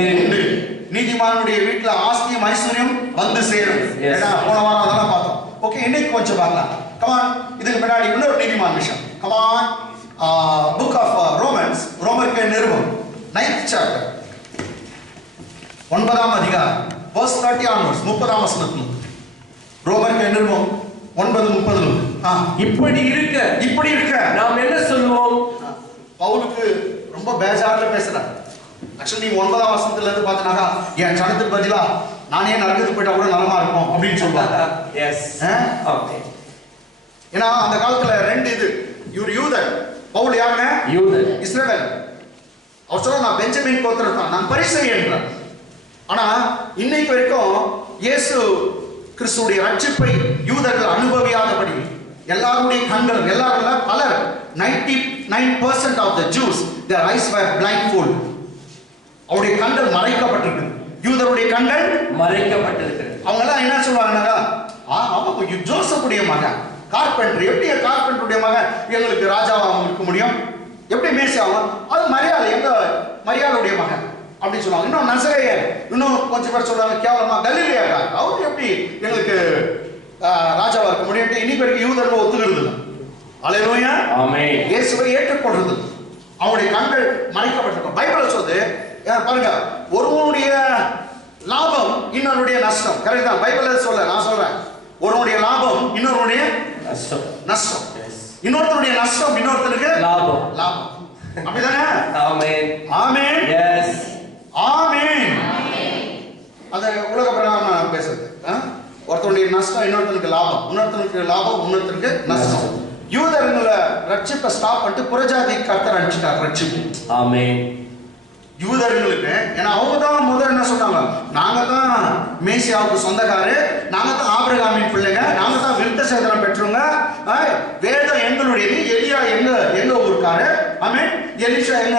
நீதிமானுடைய வீட்டில் ஆஸ்தியும் ஐஸ்வர்யம் வந்து சேரும். ஏன்னா போன வாரம் அதெல்லாம் பார்த்தோம். ஓகே, இன்னைக்கு கொஞ்சம் பார்க்கலாம். கமான், இதுக்கு முன்னாடி இன்னொரு நீதிமான் விஷயம். கமான், புக் ஆஃப் ரோமன்ஸ், ரோமருக்கு நிருபம் 9th chapter 9ஆம் அதிகாரம் verse 30 onwards 30ஆம் வசனத்துல ரோமருக்கு நிருபம் 9:30. இப்படி இருக்க நாம் என்ன சொல்லுவோம்? பவுலுக்கு ரொம்ப பேஜார்ல பேசுறார். ஆக்சுவலி நீ 9ஆம் வசனத்துல இருந்து பார்த்தனாக்கா என் ஜனத்துக்கு பதிலா நானே நரகத்துக்கு போயிட்டா கூட நலமா இருக்கும் அப்படின்னு சொல்றாங்க. எஸ். ஓகே. ஏன்னா அந்த காலத்துல ரெண்டு இது, இவர் யூதன், பவுல் யாருங்க? யூதன், இஸ்ரவேல். அவர் சொல்ற நான் பெஞ்சமின் கோத்திரத்தான், நான் பரிசேயன் என்றார். ஆனா இன்னைக்கு வரைக்கும் இயேசு கிறிஸ்துவுடைய ரட்சிப்பை யூதர்கள் அனுபவியாதபடி எல்லாருடைய கண்கள் எல்லாரும் பலர் 99% of the Jews their eyes were blindfold. அவருடைய கண்கள் மறைக்கப்பட்டிருக்கு. யூதருடைய கண்கள் மறைக்கப்பட்டிருக்கு. அவங்க எல்லாம் என்ன சொல்றாங்கன்னா ஆமா ஜோசப்புடைய மகன் கார்பெண்டர், எப்படி கார்பெண்டருடைய மகன் எங்களுக்கு ராஜாவா இருக்க முடியும்? எப்படி மேசியாவும்? அது மரியாதை, எங்க மரியாதையுடைய மகன் அப்படின்னு சொல்லுவாங்க. இன்னும் நசரேயன், இன்னும் கொஞ்சம் பேர் சொல்றாங்க கேவலமா கலிலேயா, அவர் எப்படி எங்களுக்கு ராஜாவா இருக்க முடியும்? இன்னைக்கு வரைக்கும் யூதர்கள் ஒத்துக்கிறது. அல்லேலூயா. ஆமென். இயேசுவை ஏற்றுக்கொள்றது. அவருடைய கண்கள் மறைக்கப்பட்டிருக்கும். பைபிள் சொல்லுது பாருங்க, ஒருவனுடைய லாபம் இன்னொருடைய நஷ்டம். கரெக்டா? பைபிள் சொல்ல, நான் சொல்றேன். ஒருவனுடைய லாபம் இன்னொருடைய நஷ்டம். இன்னொருத்தருடைய நஷ்டம் இன்னொருத்தருக்கு லாபம். அப்படிதானே? ஆமென். ஆமென். எஸ். ஆமென். அது உலக பிரகாரம் நான் பேசுறது. ஒருத்தருடைய நஷ்டம் இன்னொருத்தருக்கு லாபம், இன்னொருத்தருக்கு லாபம் இன்னொருத்தருக்கு நஷ்டம். யூதர்களை ரட்சிப்பை ஸ்டாப் பண்ணிட்டு புறஜாதி கர்த்தர் அனுப்பிச்சிட்டார் ரட்சிப்பு. ஆமென். யூதர்களுக்கு, ஏன்னா அவங்க தான் முதல்ல என்ன சொன்னாங்க, நாங்க தான் மேசியாவுக்கு சொந்தக்காரு, நாங்க தான் ஆபிரகாமின் பிள்ளைங்க, நாங்க தான் விருத்த சேதனம் பெற்றவங்க, வேதம் எங்களுடையது, எலியா எங்க ஊருக்காரு, ஆமென், எலிஷா எங்க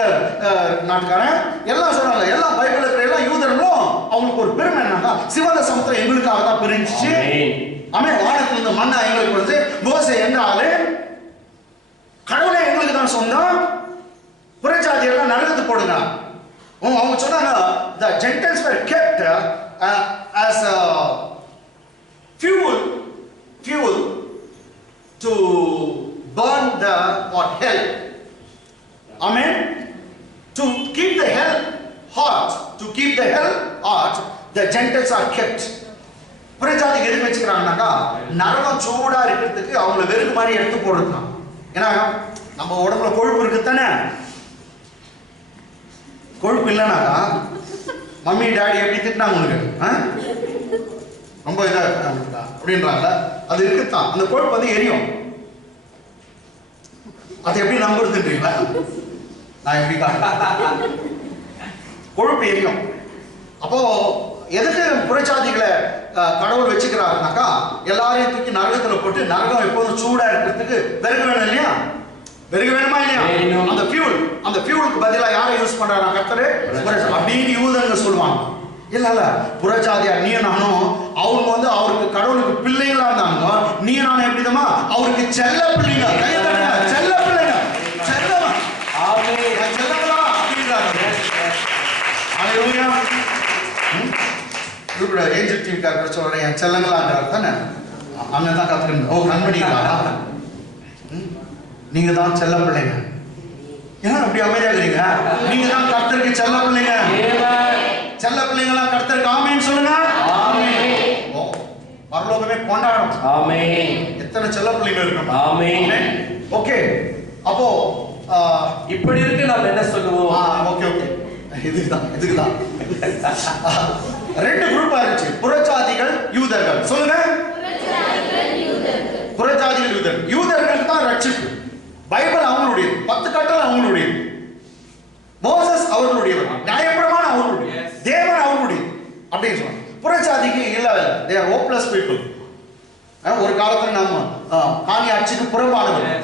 நாட்டுக்காரன், எல்லாம் சொன்னாங்க. எல்லாம் பைபிள் இருக்கிற எல்லாம் யூதர்களும் அவங்களுக்கு ஒரு பெருமை என்னன்னா, சிவந்த சமுத்திரம் எங்களுக்காக தான் பிரிஞ்சிச்சு. ஆமென். வானத்துல இருந்து மண்ணா எங்களுக்கு வந்து, மோசே எந்த ஆளு, கடவுளே எங்களுக்கு தான் சொந்தம், புறஜாதி எல்லாம் நரகத்துக்கு போடுங்க. அவங்க சொன்னாங்க the Gentiles were kept as a fuel to burn the hell. Amen. To keep the hell hot, the Gentiles are kept. புறஜாதிக்கு எதுக்கு வச்சுக்கிறாங்கன்னாக்கா நரகம் சூடா இருக்கிறதுக்கு அவங்களை வெறுக்கு மாதிரி எடுத்து போடுறதுதான். ஏன்னா நம்ம உடம்புல கொழுப்பு இருக்குத்தானே, கொழுப்பு இல்லைனாக்கா மம்மி டாடி எப்படி திட்டினாங்க உங்களுக்கு, ரொம்ப இதா அப்படின்றாங்கல்ல, அது இருக்குத்தான். அந்த கொழுப்பு வந்து எரியும். அது எப்படி நம்புறதுன்றீங்களா? நான் எப்படி கொழுப்பு எரியும். அப்போ எதுக்கு புறச்சாதிகளை கடவுள் வச்சுக்கிறாருனாக்கா எல்லாரையும் தூக்கி நரகத்துல போட்டு நரகம் எப்போதும் சூடா இருக்கிறதுக்கு விறகு வேணும் இல்லையா? பெருக வேணுமா இல்லையா? வேணும். அந்த ஃபியூலுக்கு பதிலா யாரை யூஸ் பண்றாரா கர்த்தர்? அப்படின்னு யூதங்க சொல்லுவாங்க. இல்ல புறஜாதியா நீ நானும் அவங்க வந்து அவருக்கு கடவுளுக்கு பிள்ளைங்களா இருந்தாங்க. நீ நானும் எப்படிதமா அவருக்கு செல்ல பிள்ளைங்க. கையை தட்டுங்க. செல்ல பிள்ளைங்க. செல்லமா. ஆமென். செல்லங்களா அப்படின்றாங்க. ஹalleluya. கூட ஏஞ்சல் டீம் கார்டு சொல்றேன் என் செல்லங்களான்றார் தானே. அண்ணன் தான் கத்துக்கணும். ஓ கண்மணிங்களா? நீங்க தான் செல்ல பிள்ளைங்க. ஏன் அப்படி அமைதியா இருக்கீங்க? நீங்க தான் கர்த்தருக்கு செல்ல பிள்ளைங்க. செல்ல பிள்ளைங்களா கர்த்தருக்கு ஆமென் சொல்லுங்க. ஆமென். ஓ பரலோகமே கொண்டாடும். ஆமென். எத்தனை செல்ல பிள்ளைங்க இருக்கும்? ஆமென். ஓகே. அப்போ இப்படி இருக்கு நாம் என்ன சொல்லுவோம்? Okay okay. இதுக்குதான் ரெண்டு குரூப்பா இருந்துச்சு. புறஜாதிகள் யூதர்கள். சொல்லுங்க. புறஜாதிகள் யூதர்கள். யூதர்களுக்கு தான் ரட்சிப்பு. பைபிள் அவங்களுடையது. 10 கட்டளை அவங்களுடையது. மோசஸ் அவர்களுடையவர். நியாயப்பிரமாணம் அவர்களுடைய. தேவன் அவர்களுடைய. அப்படின்னு சொல்றாங்க. புறஜாதிக்கு இல்ல they are hopeless people. ஒரு காலத்துல நாம காணி ஆட்சிக்கு புறம்பானவர்கள்.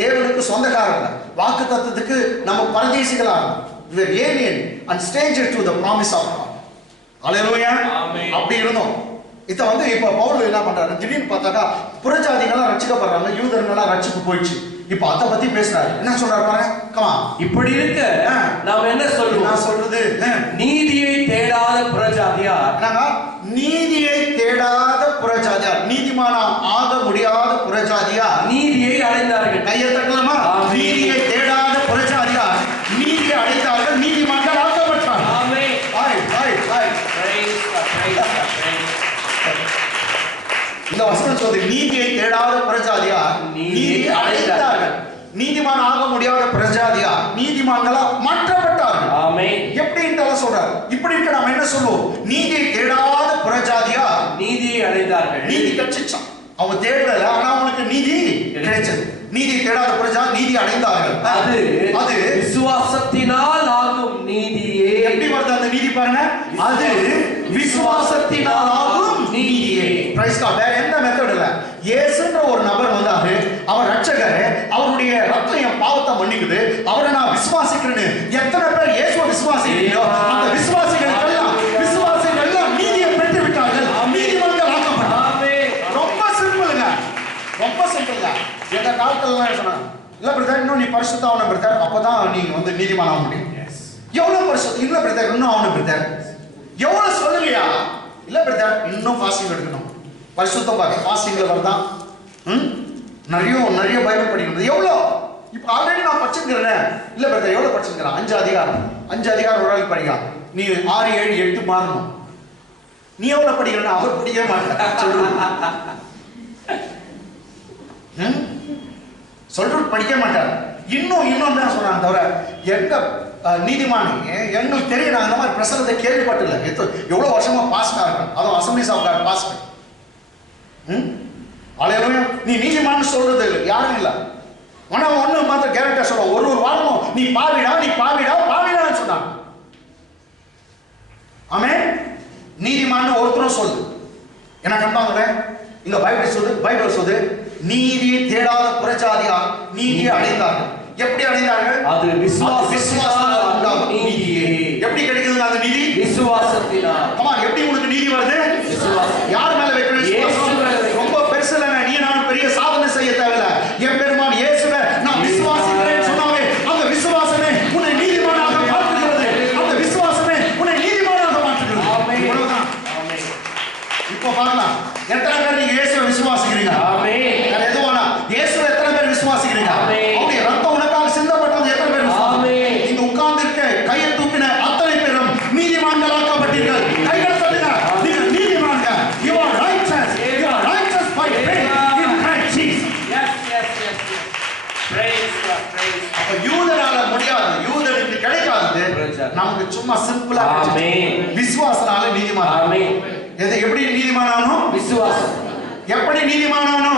தேவனுக்கு சொந்தக்காரங்க. வாக்கு தத்தத்துக்கு நம்ம பரதேசிகளா we are alien and stranger to the promise of God. ஹalleluya. ஆமென். அப்படி இருந்தோம். இத வந்து இப்ப பவுல் என்ன பண்றாரு? திடீர்னு பார்த்தாக்கா புறஜாதிகளா ரட்சிக்கப்படுறாங்க, யூதர்களா ரட்சிப்பு போயிடுச்சு. இப்ப அத பத்தி பேசுறாரு. என்ன சொல்றாரு பாருங்க. கமா. இப்படி இருக்க நாம் என்ன சொல்லுவோம்? நான் சொல்றது நீதியை தேடாத புறஜாதியார். என்னங்க? நீதியை தேடாத புறஜாதியார். நீதிமானா ஆக முடியாத புறஜாதியார் நீதியை அடைந்தார்கள். கையை தட்டலாமா? நீதியை தேடாத புறஜாதியார் நீதியை அடைந்தார்கள், நீதிமான்கள் ஆக்கப்பட்டார்கள். ஆமென். Hi hi hi. Praise God, praise God, praise God. இந்த வசனம் சொல்லுது நீதியை தேடாத புறஜாதியார் நீதியை அடைந்தார்கள். நீதிமான் ஆக முடியாத புறஜாதியார் நீதிமான்களா மாற்றப்பட்டார்கள். ஆமென். எப்படி என்றாலும் சொல்றாரு. இப்படி இருக்க நாம என்ன சொல்லுவோம்? நீதியை தேடாத புறஜாதியார் நீதியை அடைந்தார்கள். நீதி கிடைச்சிச்சான். அவங்க தேடல, ஆனா அவங்களுக்கு நீதி கிடைச்சது. நீதி தேடாத புறஜாதி நீதி அடைந்தார்கள். அது விசுவாசத்தினால் ஆகும் நீதியே. எப்படி வருது அந்த நீதி பாருங்க. அது விசுவாசத்தினால் ஆகும் நீதியே. Price God. வேற எந்த மெத்தட் இல்ல. இயேசுன்ற ஒரு நபர் வந்தாரு. அவர் ரட்சகர். அவருடைய ரத்தம் என் பாவத்தை மன்னிக்குது. அவரை நான் விசுவாசிக்கிறேன்னு எத்தனை பேர் இயேசுவை விசுவாசிக்கிறீங்களோ அந்த விசுவாசிகள் எல்லாம் நீதியை பெற்று விட்டார்கள். நீதிமான்கள் ஆக்கப்பட்டார்கள். ரொம்ப சிம்பிளுங்க. ரொம்ப சிம்பிளுங்க. எந்த காலத்துல சொன்னாங்க இல்ல பிரதர் இன்னும் நீ பரிசுத்தம் ஆகணும் பிரதர், அப்பதான் நீ வந்து நீதிமான் ஆக முடியும். எவ்வளவு பரிசுத்தம் இல்ல பிரதர் இன்னும் ஆகணும் பிரதர். எவ்வளவு சொல்லுங்கயா? இல்ல பிரதர் இன்னும் ஃபாஸ்டிங் எடுக்கணும். பரிசுத்தம் பாரு ஃபாஸ்டிங்ல வருதான். நிறைய பைபிள் படிக்கணும். எவ்வளவு இப்ப ஆல்ரெடி நான் படிச்சிருக்கிறேன். இல்ல பிரதர் எவ்வளவு படிச்சிருக்கிறேன்? 5 அதிகாரம் ஒரு ஆள் படிக்கலாம். நீ 6, 7, 8 மாறணும். நீ எவ்வளவு படிக்கிறேன்னா அவர் படிக்கவே மாட்டேன் சொல்றது படிக்க மாட்டார். இன்னும் தான் சொல்றாங்க தவிர எங்க நீதிமானி எங்களுக்கு தெரியும். நாங்கள் அந்த மாதிரி பிரசங்கத்தை கேள்விப்பட்டில்லை. எவ்வளவு வருஷமா பாஸ்டா இருக்கேன். அதுவும் அசம்பிளிஸ் ஆஃப் காட் பாஸ்டர். ஹalleluya. நீ நீதிமான்னு சொல்றது இல்லை, யாரும் இல்லை. ஆனா ஒண்ணு மாத்திரம் கேரண்டா சொல்லுவோம். ஒரு வாரமும் நீ பாவிடான்னு சொன்னாங்க. ஆமென். நீதிமான்னு ஒருத்தரும் சொல்லுது. என்ன கண்டாங்களே இங்க பைபிள் சொல்லுது நீதியை தேடாத புறஜாதியார் நீதியை அடைந்தார்கள். எப்படி அடைந்தார்கள்? அது விசுவாசத்தினால் நீதியே. எப்படி கிடைக்குது அந்த நீதி? விசுவாசத்தினால். ஆமா. எப்படி உங்களுக்கு நீதி வருது? விசுவாசம். யார் மேல வைக்கிற விசுவாசம்? ரொம்ப பெருசு இல்லைங்க. நீ நான் பெரிய சாதனை செய்ய தேவையில்லை. என் பெருமான் இயேசுவை நான் விசுவாசிக்கிறேன் சொன்னாவே அந்த விசுவாசமே உன்னை நீதிமானாக மாற்றுகிறது. அந்த விசுவாசமே உன்னை நீதிமானாக மாற்றுகிறது. அவ்வளவுதான். இப்போ பார்க்கலாம் எத்தனை பேர் நீங்க இயேசுவை விசுவாசிக்கிறீங்க? வேற எதுவானா இயேசுவை எத்தனை பேர் விசுவாசிக்கிறீங்க? அவருடைய ரத்தம் உனக்காக சிந்தப்பட்டது எத்தனை பேர் விசுவாசிக்கிறீங்க? இங்க உட்கார்ந்து இருக்க கையை தூக்கின அத்தனை பேரும் நீதிமான்களாக்கப்பட்டீர்கள். கைகளை தட்டுங்க. நீங்க நீதிமான்கள். You are righteous. You are righteous by faith in Christ Jesus. Yes. Praise God, praise God. அப்ப யூதனால முடியாது. யூதனுக்கு கிடைக்காது. நமக்கு சும்மா சிம்பிளா விசுவாசனால நீதிமான். ஆமென். எப்படி நீதிமானானோ? விசுவாசம். எப்படி நீதிமானானோ?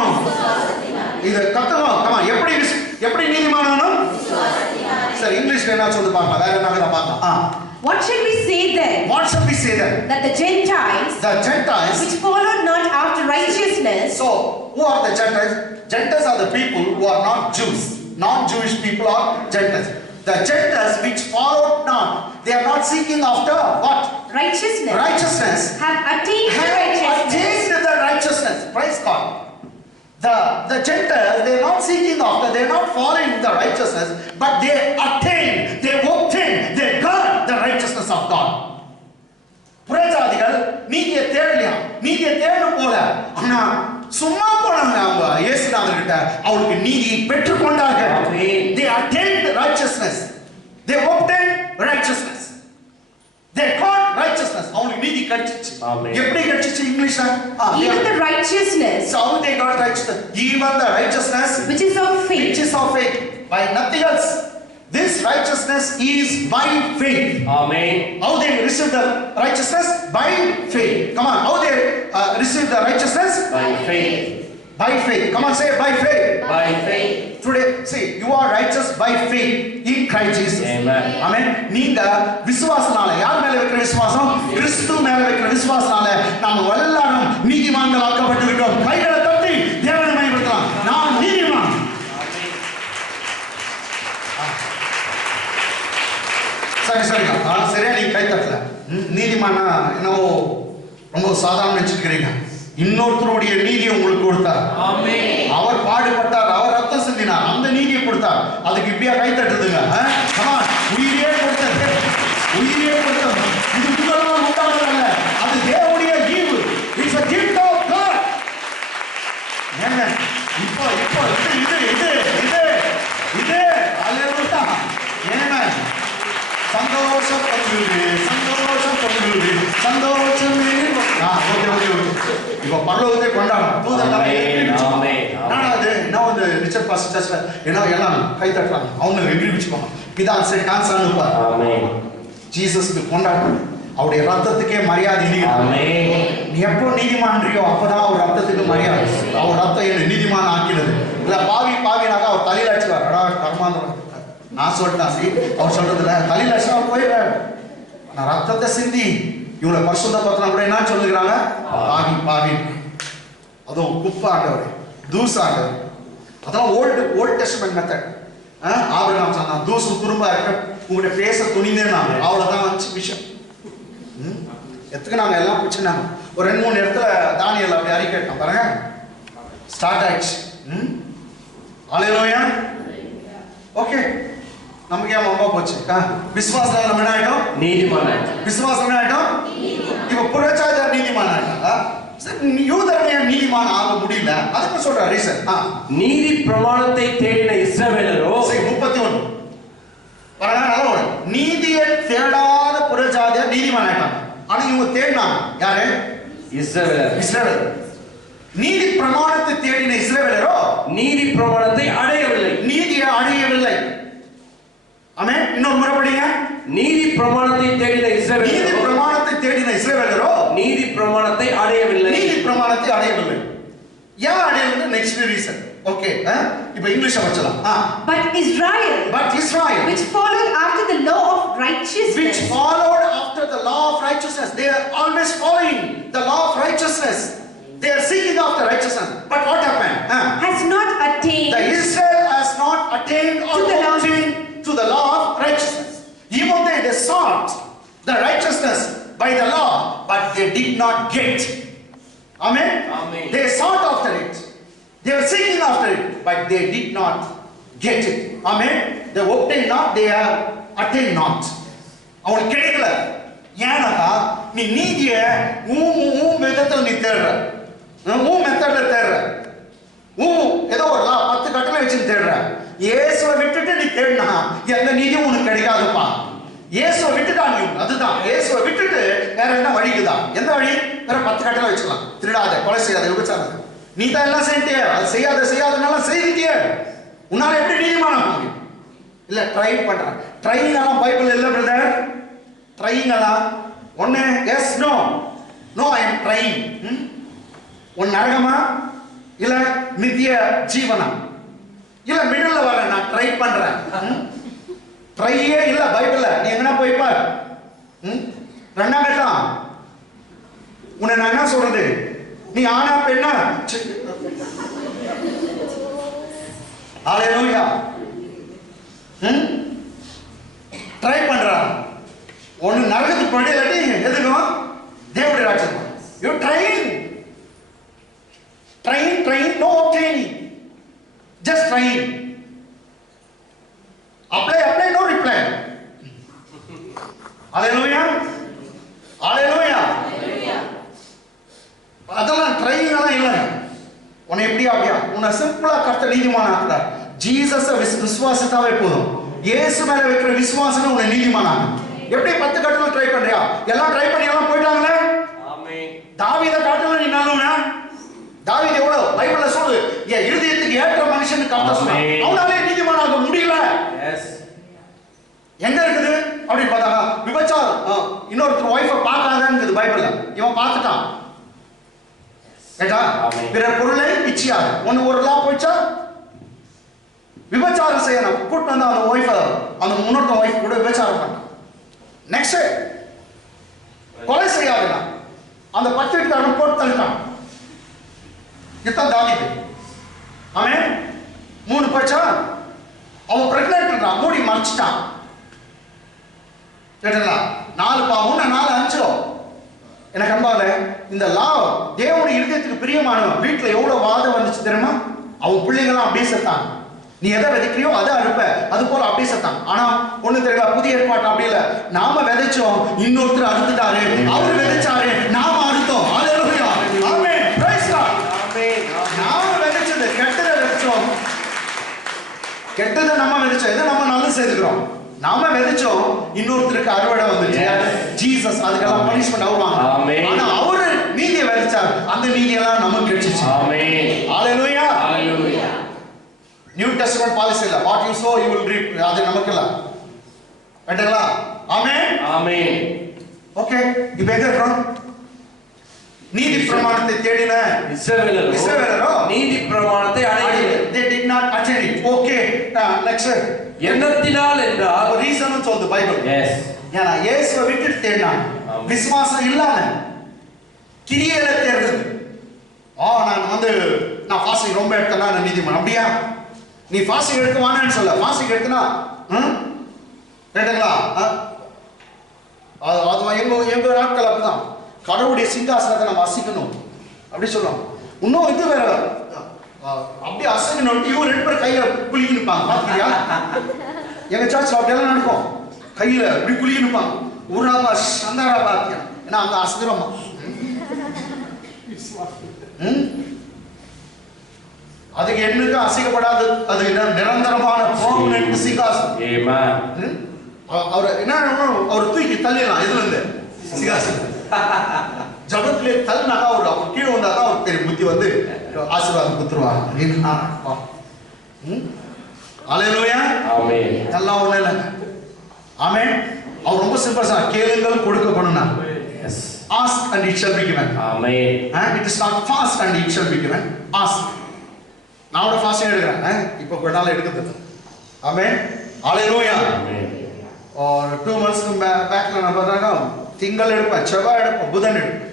இது கத்துவோம். கமா. எப்படி நீதிமானானோ? சரி இங்கிலீஷ்ல என்ன சொல்லுது பாருங்க. வேற என்ன கதை பார்க்கலாம். What shall we say then? What shall we say then? That the Gentiles which followed not after righteousness. So who are the Gentiles? Gentiles are the people who are not Jews. non-Jewish people are Gentiles. The Gentiles which followed not, they are not seeking after what? Righteousness. Righteousness. Have attained the Have righteousness. attained the righteousness. Praise God. The Gentiles, they are not seeking after, they are not following the righteousness, but they attain, they obtain, they got the righteousness of God. புறஜாதிகள் நீதியை தேடலையா, நீதியை தேடணும் போல, ஆனா சும்மா போனாங்க அவங்க இயேசுநாதர் கிட்ட, அவங்களுக்கு நீதியை பெற்றுக்கொண்டார்கள். They attained righteousness, they obtained righteousness, they got righteousness. அவங்களுக்கு நீதி கிடைச்சிச்சு. எப்படி கிடைச்சிச்சு இங்கிலீஷ்ல? Even the righteousness, So how they got righteousness? Even the righteousness which is of faith. which is of faith, by nothing else. This righteousness is by faith. Amen. How they receive the righteousness? By faith. Come on, how they receive the righteousness? By faith. By faith. Come on, say by faith. By faith. Today, see, you are righteous by faith in Christ Jesus. Amen. Amen. நீங்க விசுவாசனால, யார் மேல வைக்கிற விசுவாசம்? கிறிஸ்து மேல வைக்கிற விசுவாசனால நாம எல்லாரும் நீதிமான்கள் ஆக்கப்பட்டிருக்கிறோம். கைகளை தட்டி தேவனை மகிமைப்படுத்தலாம். நான் நீதிமான். சரிங்க. சரியா நீங்க கை தட்டல. நீதிமானா என்னவோ ரொம்ப சாதாரண நினைச்சிருக்கிறீங்க. இன்னொருத்தருடைய நீதியை உங்களுக்கு கொடுத்தார். Amen. அவர் பாடுபட்டார், அவர் ரத்தம் சிந்தினார், அந்த நீதியை கொடுத்தார். அதுக்கு இப்படியா கை தட்டுதுங்க? உயிரே கொடுத்தது, உயிரே கொடுத்தது. இது உங்களால் உண்டானதல்ல, அது தேவனுடைய ஈவு. It's a gift of God. என்ன இப்போ இது அல்லேலூயா. ஏன்னா சந்தோஷப்படுகிறது. இப்போ பரலோகத்தை கொண்டாடணும். தூதர்கள் என்ன ரிச்சர்ட் பாஸ்டர் சர்ச்ல என்ன எல்லாம் கை தட்டுறாங்க. அவங்க எகிரி வச்சுக்கோங்க. பிதா சே டான்ஸ் ஆடுவார். ஜீசஸ்க்கு கொண்டாடணும். அவருடைய ரத்தத்துக்கே மரியாதை. நீ எப்போ நீதிமான்றியோ அப்பதான் அவர் ரத்தத்துக்கு மரியாதை. அவர் ரத்தம் என்ன நீதிமான் ஆக்கினது இல்ல. பாவினாக அவர் தலையில அடிச்சுவார். கர்மாந்திரம் நான் சொல்லிட்டேன். சரி, அவர் சொல்றதுல தலையில அடிச்சு அவர் போயிடுறாரு. நான் ரத்தத்தை சிந்தி இவங்களை பரிசுத்தப்படுத்தினா கூட என்ன சொல்லுகிறாங்க? பாவி. அதுவும் குப்பாண்டவர், தூசாண்டவர். அதெல்லாம் ஓல்டு டெஸ்டமென்ட் மெத்தட். ஆபிரகாம் சொன்னான், தூசும் துரும்பா இருக்க உங்கள்கிட்ட பேச துணிந்தேன்னா அவ்வளவுதான் வந்துச்சு விஷயம். எத்துக்கு நாங்க எல்லாம் பிடிச்சினாங்க. ஒரு 2-3 இடத்துல தானியல் அப்படி அறிக்கைட்டான் பாருங்க. ஸ்டார்ட் ஆயிடுச்சு. அல்லேலூயா. ஓகே, நமக்கு ஏன் ரொம்ப போச்சு? விசுவாசம் நம்ம என்ன ஆயிட்டோம்? நீதிமான். விசுவாசம் என்ன ஆயிட்டோம்? இப்ப புறச்சாதார் நீதிமான் ஆயிட்டாங்க. யூதருடைய நீதிமான் ஆக முடியல. அதுக்கு சொல்ற ரீசன் நீதி பிரமாணத்தை தேடின இஸ்ரவேலரோ 31 பாருங்க. நல்ல ஒரு நீதியை தேடாத புறஜாதியார் நீதிமான் ஆயிட்டாங்க. ஆனா இவங்க தேடினாங்க. யாரு? இஸ்ரவேலர். நீதி பிரமாணத்தை தேடின இஸ்ரவேலரோ நீதி பிரமாணத்தை அடையவில்லை. நீதியை அடையவில்லை. ஆமென். இன்னொரு முறை படிங்க. நீதி பிரமாணத்தை தேடின இஸ்ரவேலரோ நீதி பிரமாணத்தை தேடின இஸ்ரவேலரோ நீதி பிரமாணத்தை அடையவில்லை. நீதி பிரமாணத்தை அடையவில்லை. ஏன் அடையவில்லை? Next reason. ஓகே, இப்போ இங்கிலீஷ்ல வச்சலாம். But Israel, which followed after the law of righteousness, they are always following the law of righteousness. They are seeking after righteousness. But what happened? has not attained The Israel has not attained or obtained to the law of righteousness. Even they sought the righteousness by the law, but they did not get. Amen? They sought after it. They were seeking after it, but they did not get it. Amen? They obtained not, they have attained not. அவங்களுக்கு கிடைக்கல. ஏன்னா நீ நீதிய மெத்தட்ல நீ தேடுற, மெத்தட்ல தேடுற, ஏதோ ஒரு 10 கட்டளை வச்சு தேடுற. இயேசுவை விட்டுட்டு நீ தேடினா எந்த நீதியும் உனக்கு கிடைக்காதுப்பா. இயேசுவை விட்டுட்டாங்க. அதுதான் இயேசுவை விட்டுட்டு வேற என்ன வழிக்குதா? எந்த வழி? வேற 10 கட்டளை வச்சுக்கலாம். திருடாத, கொலை செய்யாத, விபச்சாரம். நீ தான் எல்லாம் செய்யிட்டிய, அது செய்யாதனால செய்திட்டிய. உன்னால எப்படி நீதிமான முடியும்? இல்ல ட்ரை பண்றேன். ட்ரைங் எல்லாம் பைபிள் இல்ல பிரதர். ட்ரைங் எல்லாம் ஒண்ணு yes no I am trying. ஒன்னு நரகமா இல்ல நித்திய ஜீவனா இல்ல மிடில்ல வர நான் ட்ரை பண்றேன். ட்ரையே இல்ல பைபிள்ல. நீ எங்கனா போய் பார். ரெண்டாம் கட்டம். உன்னை நான் என்ன சொல்றது? நீ ஆனா பெண்ணா? ஹalleluya. ட்ரை பண்றான். ஒன்னு நரகத்துக்கு போயிட்டு இல்லாட்டி எதுக்கும் தேவனுடைய ராஜ்யம். You trying no obtaining, just trying. apply no reply. Hallelujah, hallelujah. அதெல்லாம் ட்ரைங் எல்லாம் இல்லை. உன்னை எப்படியா அப்படியா உன்னை சிம்பிளா கர்த்தர் நீதிமான் ஆக்குறார். ஜீசஸை விசுவாசித்தாவே போதும். இயேசு மேல வைக்கிற விசுவாசமே உன்னை நீதிமான் ஆக்கும். எப்படி 10 கட்டளை ட்ரை பண்றியா? எல்லாம் ட்ரை பண்ணி எல்லாம் போயிட்டாங்களே. ஆமென். தாவீதை காட்டுல நீ நல்லவனா? தாவீது எவ்வளவு பைபிள்ல சொல்லுது, என் இருதயத்துக்கு ஏற்ற மனுஷன் கர்த்தர் சொன்னார். அவனாலே நீதிமான் ஆக முடியல. எஸ். எங்க இருக்குது அப்படி பார்த்தா விபச்சாரம், இன்னொருத்தர் ஒய்ஃபை பார்க்காதன்னு பைபிள்ல. இவன் பார்த்துட்டான். கேட்டா பிறர் பொருளை இச்சியாது. ஒரு லா போயிச்சா விபச்சாரம் செய்யணும். கூட்டு வந்து அந்த ஒய்ஃபை அந்த முன்னோட்ட ஒய்ஃப் கூட விபச்சாரம் பண்ணான். நெக்ஸ்ட் கொலை செய்யாதுன்னா அந்த 10 வீட்டுக்காரன் போட்டு தள்ளிட்டான். இதுதான் தாவீது. அவன் 3 போச்சா அவன் பிரெக்னன்ட் மூடி மறைச்சிட்டான். கேட்டா 4 3 4 5 எனக்கு அன்பால இந்த லா தேவனுடைய இருதயத்துக்கு பிரியமானவன். வீட்டுல எவ்வளவு வாதம் வந்துச்சு தெரியுமா? அவன் பிள்ளைங்களாம் அப்படியே செத்தான். நீ எதை விதைக்கிறியோ அதை அறுப்ப, அது போல அப்படியே செத்தான். ஆனா ஒண்ணு தெரியல, புதிய ஏற்பாட்டு அப்படி இல்ல. நாம விதைச்சோம், இன்னொருத்தர் அறுத்துட்டாரு. அவர் விதைச்சாரு, நாம அறுத்தோம். ஹல்லேலூயா, ஆமென், பிரைஸ் காட். ஆமென். நாம விதைச்சது கெட்டதை விதைச்சோம். கெட்டதை நம்ம விதைச்சோம், இதை நம்ம நல்லது செய்துக்கிறோம். நாம விதைச்சோம், இன்னொருத்தருக்கு அறுவடை வந்துச்சு. ஜீசஸ் அதுக்கெல்லாம் பனிஷ்மென்ட் ஆவாங்க. ஆனா அவரு நீதியை விதைச்சார், அந்த நீதியெல்லாம் நமக்கு கிடைச்சிச்சு. ஆமென், ஹல்லேலூயா, ஹல்லேலூயா. நியூ டெஸ்டமென்ட் பாலிசி இல்ல, what you so you will ரீப். அது நமக்கு இல்ல. கேட்டீங்களா? ஆமென், ஆமென். ஓகே, இப்போ எங்க இருக்கோம்? நீதி பிரமாணத்தை தேடின இஸ்ரவேலரோ நீதி பிரமாணத்தை அடையவில்லை. They did not attain it. Okay, next. எண்ணத்தினால் என்றால் ரீசன் சொல்லுது பைபிள். எஸ். ஏன்னா இயேசுவை விட்டுட்டு தேடினான். விசுவாசம் இல்லாம கிரியையில தேடுறது. நான் ஃபாஸ்டிங் ரொம்ப எடுத்தனா நான் நீதிமான். அப்படியா? நீ ஃபாஸ்டிங் எடுக்க வானேன்னு சொல்ல. ஃபாஸ்டிங் எடுத்தனா கேட்டீங்களா? அது எங்க நாட்கள் அப்படிதான். கடவுளுடைய சிங்காசனத்தை நம்ம அசைக்கணும் அப்படி சொல்லுவோம். இன்னும் இது வேற, அப்படியே அசைக்கணும். இவங்க 2 பேரும் கையில குலுக்கி நிற்பாங்க. பாத்தீங்களா? எங்க சர்ச்ல அப்படியெல்லாம் நடக்கும். கையில இப்படி குலுக்கி நிற்பாங்க. ஊராபா சந்தாரா பாத்தியா, ஏன்னா அங்க அசைக்கிறோமா. அதுக்கு என்னைக்கும் அசைக்கப்படாது. அது நிரந்தரமான பெர்மனன்ட் சிங்காசனம். ஆமென். அவர் என்ன அவர் தூக்கி தள்ளிடலாம். இதுல இருந்து சிங்காசனம் ஜபத்திலே தள்ளினாக்கா அவர் கீழே வந்தாக்கா அவர் பெரிய புத்தி வந்து ஆசீர்வாதம் கொடுத்துருவாங்க. ஹல்லேலூயா, ஆமென். எல்லாம் ஒண்ணு இல்ல. ஆமென். அவர் ரொம்ப சிம்பிள் சார். கேளுங்கள் கொடுக்கப்படும். S. Ask and it shall be given. Amen. It is not fast and it shall be given. Ask. நான் ஒரு ஃபாஸ்டிங் எடுக்கிறேன். இப்போ கொஞ்ச நாள் எடுக்கிறது. ஆமென், ஹல்லேலூயா, ஆமென். ஒரு 2 months பேக்ல நான் பார்த்தா திங்கள் எடுப்பேன், செவ்வாய் எடுப்பேன், புதன் எடுப்பேன்.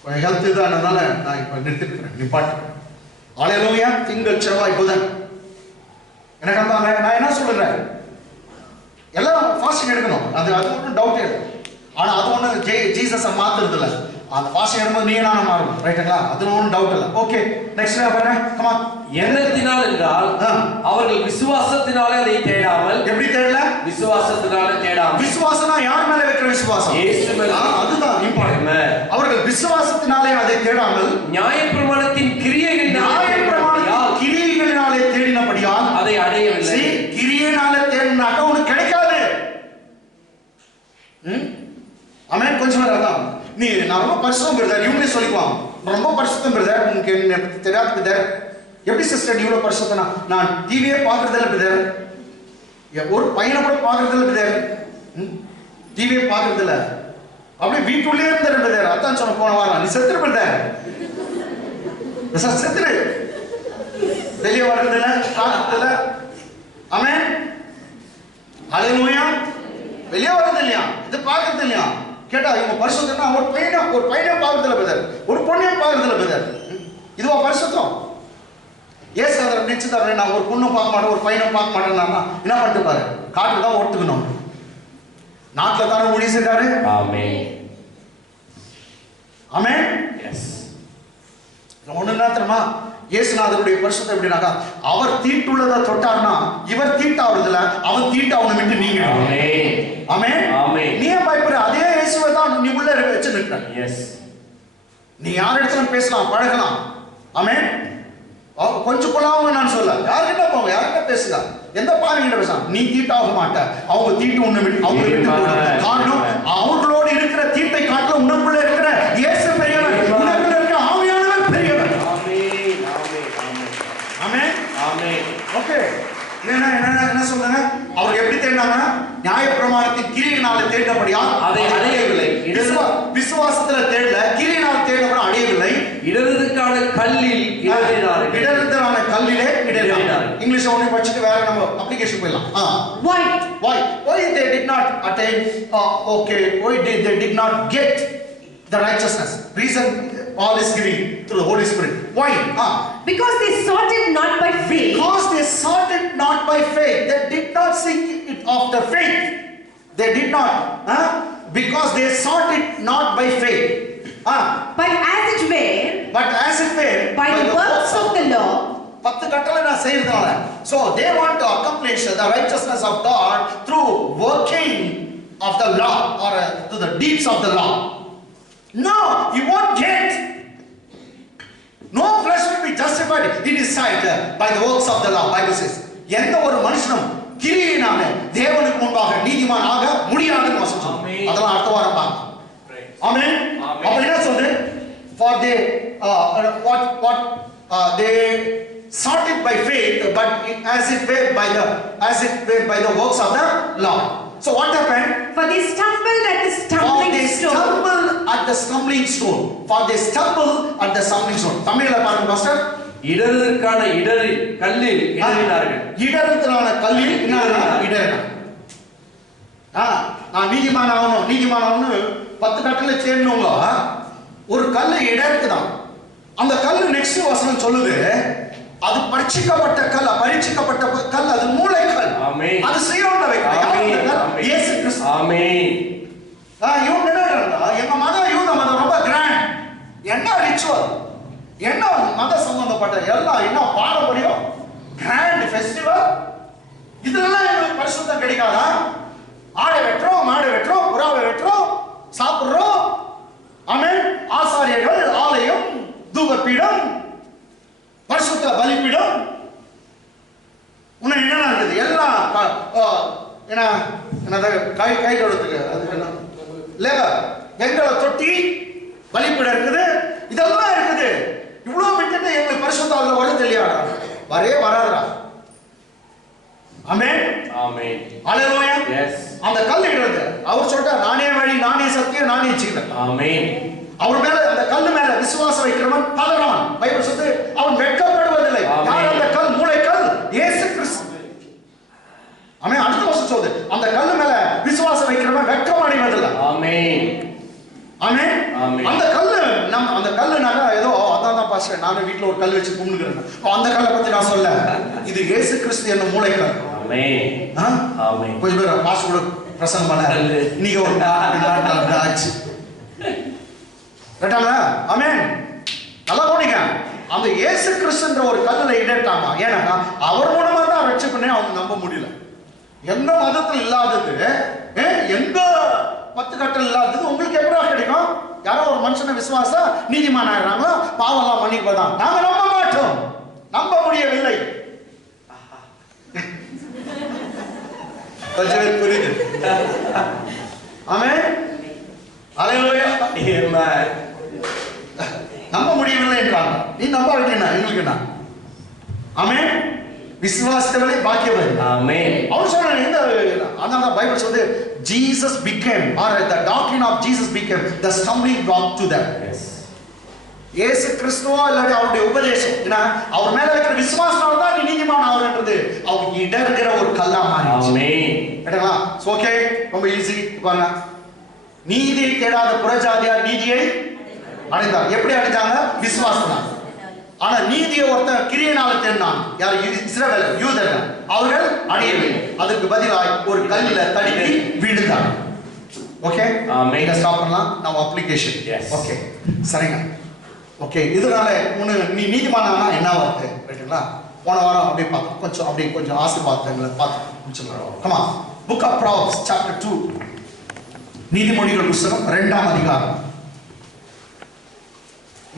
கொஞ்சம் ஹெல்த் இதானதுனால நான் இப்போ நிறுத்திருக்கிறேன், நிப்பாட்டுறேன். ஹல்லேலூயா. திங்கள் செவ்வாய் புதன் எனக்கு அந்த நான் என்ன சொல்றேன், எல்லாம் ஃபாஸ்டிங் எடுக்கணும். அது ஒன்றும் டவுட்டே இல்லை. ஆனா அது ஒண்ணு ஜீசஸை மாத்துறது இல்லை. அந்த ஃபாஸ்டிங் எடுக்கும்போது நீ நானும் மாறும். ரைட்டுங்களா? அது ஒன்றும் டவுட் இல்லை. ஓகே, நெக்ஸ்ட் பாருங்க. Come on. எண்ணத்தினால் என்றால் அவர்கள் விசுவாசத்தினாலே அதை தேடாமல். எப்படி தேடல? விசுவாசத்தினாலே தேடாமல். விசுவாசம்னா யார் மேல வைக்கிற விசுவாசம்? இயேசு மேல. அதுதான் இம்பார்ட்டன்ட். அவர்கள் விசுவாசத்தினாலே அதை தேடாமல் நியாயப்பிரமாணத்தின் கிரியைகளினாலே தேடினபடியால் அதை அடையவில்லை. கிரியையினாலே தேடினாக்க உனக்கு கிடைக்காது. ஆமென். கொஞ்சம் நேரம் நீ நான் ரொம்ப பரிசுத்தம் பிரதர், இவங்களே சொல்லிக்குவாங்க ரொம்ப பரிசுத்தம் பிரதர், உங்களுக்கு என்ன தெரியாது பிரதர். எப்படி சிஸ்டர் இவ்வளவு பரிசுத்தனா? நான் டிவியே பார்க்கறதில்ல பிரதர், ஒரு பையனை கூட பார்க்கறதில்ல பிரதர், டிவியே பார்க்கறதில்ல, அப்படியே வீட்டுள்ளே இருந்தாரு பிரதர். அதான் சொன்ன போன வாரம் நீ செத்துரு பிரதர், செத்துரு, வெளியே வர்றதில்ல, பார்க்கறதில்ல. ஆமென், ஹல்லேலூயா. வெளியே வர்றது இல்லையா, இது பார்க்கறது இல்லையா? கேட்டா இவங்க பரிசுத்தம்னா ஒரு பையனை பார்க்கறதில்ல பிரதர், ஒரு பொண்ணையும் பார்க்கறதில்ல பிரதர். இதுவா பரிசுத்தம்? ஏசு அதை நினைச்சு தரேன், நான் ஒரு பொண்ணும் பார்க்க மாட்டேன் ஒரு பையனும் பார்க்க மாட்டேன்னா என்ன பண்ணிட்டு பாரு, காட்டுல தான் ஓட்டுக்கணும். நாட்டில் தானே ஊழியம் செய்றாரு. ஆமென். ஆமென். எஸ். ஒண்ணு என்ன தெரியுமா, இயேசுநாதருடைய பரிசுத்தம் எப்படின்னாக்கா, அவர் தீட்டுள்ளதை தொட்டார்னா இவர் தீட்டாவதுல அவன் தீட்டாவனை விட்டு நீங்க. ஆமென். ஆமென். ஆமென். நீ ஏன் பயப்படுற? அதே இயேசுவை தான் நீ உள்ள வச்சு நிற்க. எஸ். நீ யார் இடத்துல பேசலாம், பழகலாம். ஆமென். கொஞ்சம் கொள்ளாம நான் சொல்ல, யாருக்கிட்ட போங்க, யாருக்கிட்ட பேசுங்க, எந்த பாவிகிட்ட பேசலாம், நீ தீட்டாக மாட்ட, அவங்க தீட்டு உன்னை விட்டு அவங்க விட்டு போடும். காரணம் அவர்களோடு இருக்கிற தீட்டை காட்டில உனக்குள்ள இருக்கிற இயேசு பெரியவர், உனக்குள்ள இருக்கிற ஆவியானவர் பெரியவர். ஆமென். ஆமென். ஆமென். ஆமென். ஆமென். ஓகே. என்ன சொல்றாங்க, அவங்க எப்படி தேடினாங்க? நியாயப்பிரமாணத்தின் கிரியையினால தேடினபடியா அதை அடையவில்லை. விசுவாசத்துல தேடல, கிரியையினால தேடினபடி அடையவில்லை. இடறுதற்கான கல்லில் இடறினார்கள். இடறுதலான கல்லிலே இடறினார்கள். இங்கிலீஷ் ஒண்ணு படிச்சுட்டு வேற நம்ம அப்ளிகேஷன் போயிடலாம். Why they did not attain, why they did not get the righteousness? Reason Paul is giving through the Holy Spirit. Why? Because they sought it not by faith. Because they sought it not by faith. They did not seek it after faith. They did not. Because they sought it not by faith. But as it were, by the works of the law. 10 கட்டளை நான் செய்யறதால. So they want to accomplish the righteousness of God through working of the law or through the deeds of the law. No, you won't get. No flesh will be justified in his sight by the works of the law. Bible says. எந்த ஒரு மனுஷனும் கிரியையினால தேவனுக்கு முன்பாக நீதிமான் ஆக முடியாதுன்னு வசனம் சொல்லுது. அதெல்லாம் அடுத்த வாரம் பார்க்கலாம். ஆமென். அப்ப என்ன சொல்றது? For they they sought it by faith, but as it were by the works of the law. So what happened? For they stumbled at the stumbling stone. For they stumbled at the stumbling stone. தமிழ்ல பாருங்க pastor. இடறுதற்கான கல்லில் இடறினார்கள். இடறுதலான கல்லில் இடறினார்கள். நான் நீதிமான் ஆகணும் 10 கட்டளை தேடணுங்க. ஒரு கல்லை இடறுக்குதான். அந்த கல்லு நெக்ஸ்ட் வசனம் சொல்லுது, அது பரிசுக்கப்பட்ட கல், அது மூளைக்கல். ஆமென். அது சீயோன்ல வைக்கிறார் இயேசு கிறிஸ்து. ஆமென். இவங்க என்னடா, எங்க மதம் யூத மதம் ரொம்ப கிராண்ட், என்ன ரிச்சுவல், என்ன மத சம்பந்தப்பட்ட எல்லாம் என்ன பாரம்பரியம், கிராண்ட் ஃபெஸ்டிவல், இதெல்லாம் எங்களுக்கு பரிசுத்தம் கிடைக்காதா? ஆடை வெட்டுறோம், மாடை வெட்டுறோம், புறாவை வெட்டுறோம், சாப்பிடுறோம். ஆமென். ஆசாரியர்கள், ஆலயம், தூபபீடம், பரிசுத்த பலிபீடம், இன்னும் என்னென்ன இருக்குது எல்லாம் கை கொடுத்துக்கு அது என்ன எங்களை தொட்டி பலிபீடம் இருக்குது, இதெல்லாம் இருக்குது. இவ்வளவு விட்டுட்டு எங்களுக்கு பரிசுத்த வரும் தெரியாதா? வராதா? ஆமென். ஆமென். ஹalleluya. எஸ். அந்த கல் இடறது. அவர் சொல்றார், நானே வழி, நானே சத்தியம், நானே ஜீவன். ஆமென். அவர் மேல, அந்த கல்லு மேல விசுவாசம் வைக்கிறவன் பதறான். பைபிள் சொல்லுது, அவன் வெட்கப்படுவதில்லை. யார் அந்த கல்? மூளைக்கல், இயேசு கிறிஸ்து. ஆமென். அடுத்த வசனம் சொல்லுது, அந்த கல்லு மேல விசுவாசம் வைக்கிறவன் வெட்கம் அடைவதில்லை. ஆமென். ஆமென். ஆமென். அந்த கல்லுனால ஏதோ அதான் பாஸ்டர் நானும் வீட்ல ஒரு கல் வச்சு கும்பிடுகிறேன். அந்த கல்லை பத்தி நான் சொல்ல, இது இயேசு கிறிஸ்து என்ன மூளைக்கல். ஆமென். ஆமென். கொஞ்சம் பேர் பாஸ்டர் பிரசங்கம் பண்ணாரு, நீங்க ஒரு ஆச்சு கேட்டாங்களா? ஆமென். நல்லா போனீங்க. அந்த இயேசு கிறிஸ்துன்ற ஒரு கல்லுல இடட்டாங்க. ஏன்னா அவர் மூலமா தான் ரட்சிப்பனே அவங்க நம்ப முடியல. எந்த மதத்தில் இல்லாதது, எந்த 10 கட்டல் இல்லாதது உங்களுக்கு எப்படி கிடைக்கும்? யாரோ ஒரு மனுஷனை விசுவாசா நீதிமான் ஆகிறாங்களா, பாவெல்லாம் மன்னிப்பதான். நாங்க நம்ப மாட்டோம், நம்ப முடியவில்லை. கொஞ்சம் புரியுது. ஆமென். ஹalleluya. ஆமென். நம்ப முடியவில்லை என்றாங்க. நீ நம்ப வைக்கணும், எங்களுக்கு என்ன? ஆமென். விசுவாசத்தவனே பாக்கியவான். ஆமென். அவர் சொல்றாரு, இந்த அதான் பைபிள் சொல்லுது, Jesus became, or the doctrine of Jesus became the stumbling block to them. Yes. இயேசு கிறிஸ்துவோ இல்லாட்டி அவருடைய உபதேசம், ஏன்னா அவர் மேல இருக்கிற விசுவாசனால தான் நீ நீதிமான் ஆவறன்றது அவங்க இடர்கிற ஒரு கல்லா மாறிடுச்சு. ஆமென். கேட்டங்களா? ஓகே, ரொம்ப ஈஸி. பாருங்க, நீதி தேடாத புறஜாதியார் நீதியை அடைந்தார். எப்படி அடைஞ்சாங்க? விசுவாசம். ஆனா நீதியை ஒருத்தன் கிரியையினால தேடினான். யார்? இஸ்ரவேலர், யூதர்கள். அவர்கள் அடையவில்லை. அதற்கு பதிலாக ஒரு கல்லில தடுக்கி விழுந்தார். ஓகே, நீங்க ஸ்டாப் பண்ணலாம். நம்ம அப்ளிகேஷன். ஓகே, சரிங்க. ஓகே, இதனால நீ நீதிமானா என்ன வருது ரைட்டுங்களா? போன வாரம் அப்படியே பார்த்தோம். கொஞ்சம் ஆசீர்வாதங்களை பார்த்து முடிச்சுக்கலாம். Comma book of Proverbs chapter 2, நீதிமொழிகள் புத்தகம் 2ஆம் அதிகாரம்.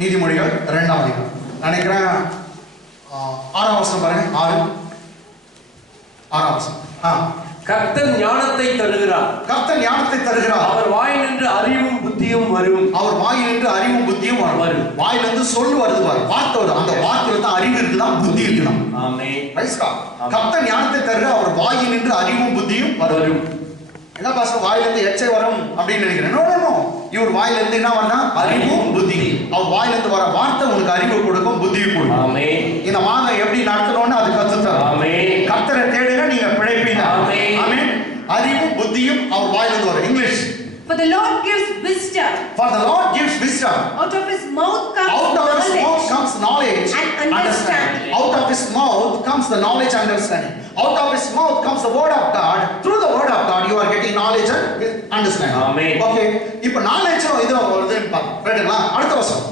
நீதிமொழிகள் 2ஆம் அதிகாரம் நினைக்கிறேன் 6ஆம் வசனம் பாருங்க. 6ஆம் வசனம். கர்த்தர் ஞானத்தை தருகிறார். கர்த்தர் ஞானத்தை தருகிறார். அவர் வாயினின்று அறிவும் புத்தியும் வரும். அவர் வாயினின்று அறிவும் புத்தியும் வரும். வாயிலிருந்து சொல்லு வருது பாரு, வார்த்தை வரும். அந்த வார்த்தையில தான் அறிவு இருக்குதான், புத்தி இருக்குதான். ஆமென். Praise God. கர்த்தர் ஞானத்தை தருகிறார். அவர் வாயினின்று அறிவும் புத்தியும் வரும். என்ன பாஸ்டர் வாயிலிருந்து எச்சை வரும் அப்படின்னு நினைக்கிறேன். நோ நோ நோ, இவர் வாயிலிருந்து என்ன வரனா? அறிவும் புத்தி. அவர் வாயிலிருந்து வர வார்த்தை உனக்கு அறிவு கொடுக்கும், புத்தியை கொடுக்கும். ஆமென். இந்த மாதம் எப்படி நடத்தணும்னு அது கத்துத்தரும். ஆமென். கர்த்தரை தேடுங்க, நீங்க பிழைப்பீங்க. ஆமென். ஆமென். அறிவும் புத்தியும் அவர் வாயிலிருந்து வரும். English. For the Lord gives wisdom. For the Lord gives wisdom. Out of his mouth comes knowledge and understanding. Out of his mouth comes the knowledge and understanding. Out of his mouth comes the word of God. Through the word of God you are getting knowledge and understanding. Amen. Okay, இப்போ knowledge இது வருதுன்னு பாருங்க. ரைட்டுங்களா? அடுத்த வசனம்.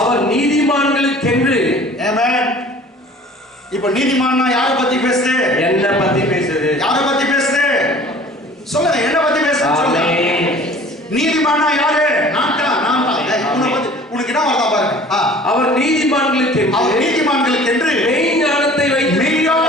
அவர் நீதிமான்களுக்கென்று. ஆமென். இப்போ நீதிமான்னா யாரை பத்தி பேசுது? என்ன பத்தி பேசுது? யாரை பத்தி பேசுது? சொல்லுங்க, என்ன பத்தி பேசுது சொல்லுங்க. நீதிமானா யாரு? நான் தான். உனக்கு என்ன வரதா பாருங்க. அவர் நீதிமான்களுக்கு மெய் ஞானத்தை வைத்திருக்கிறார்.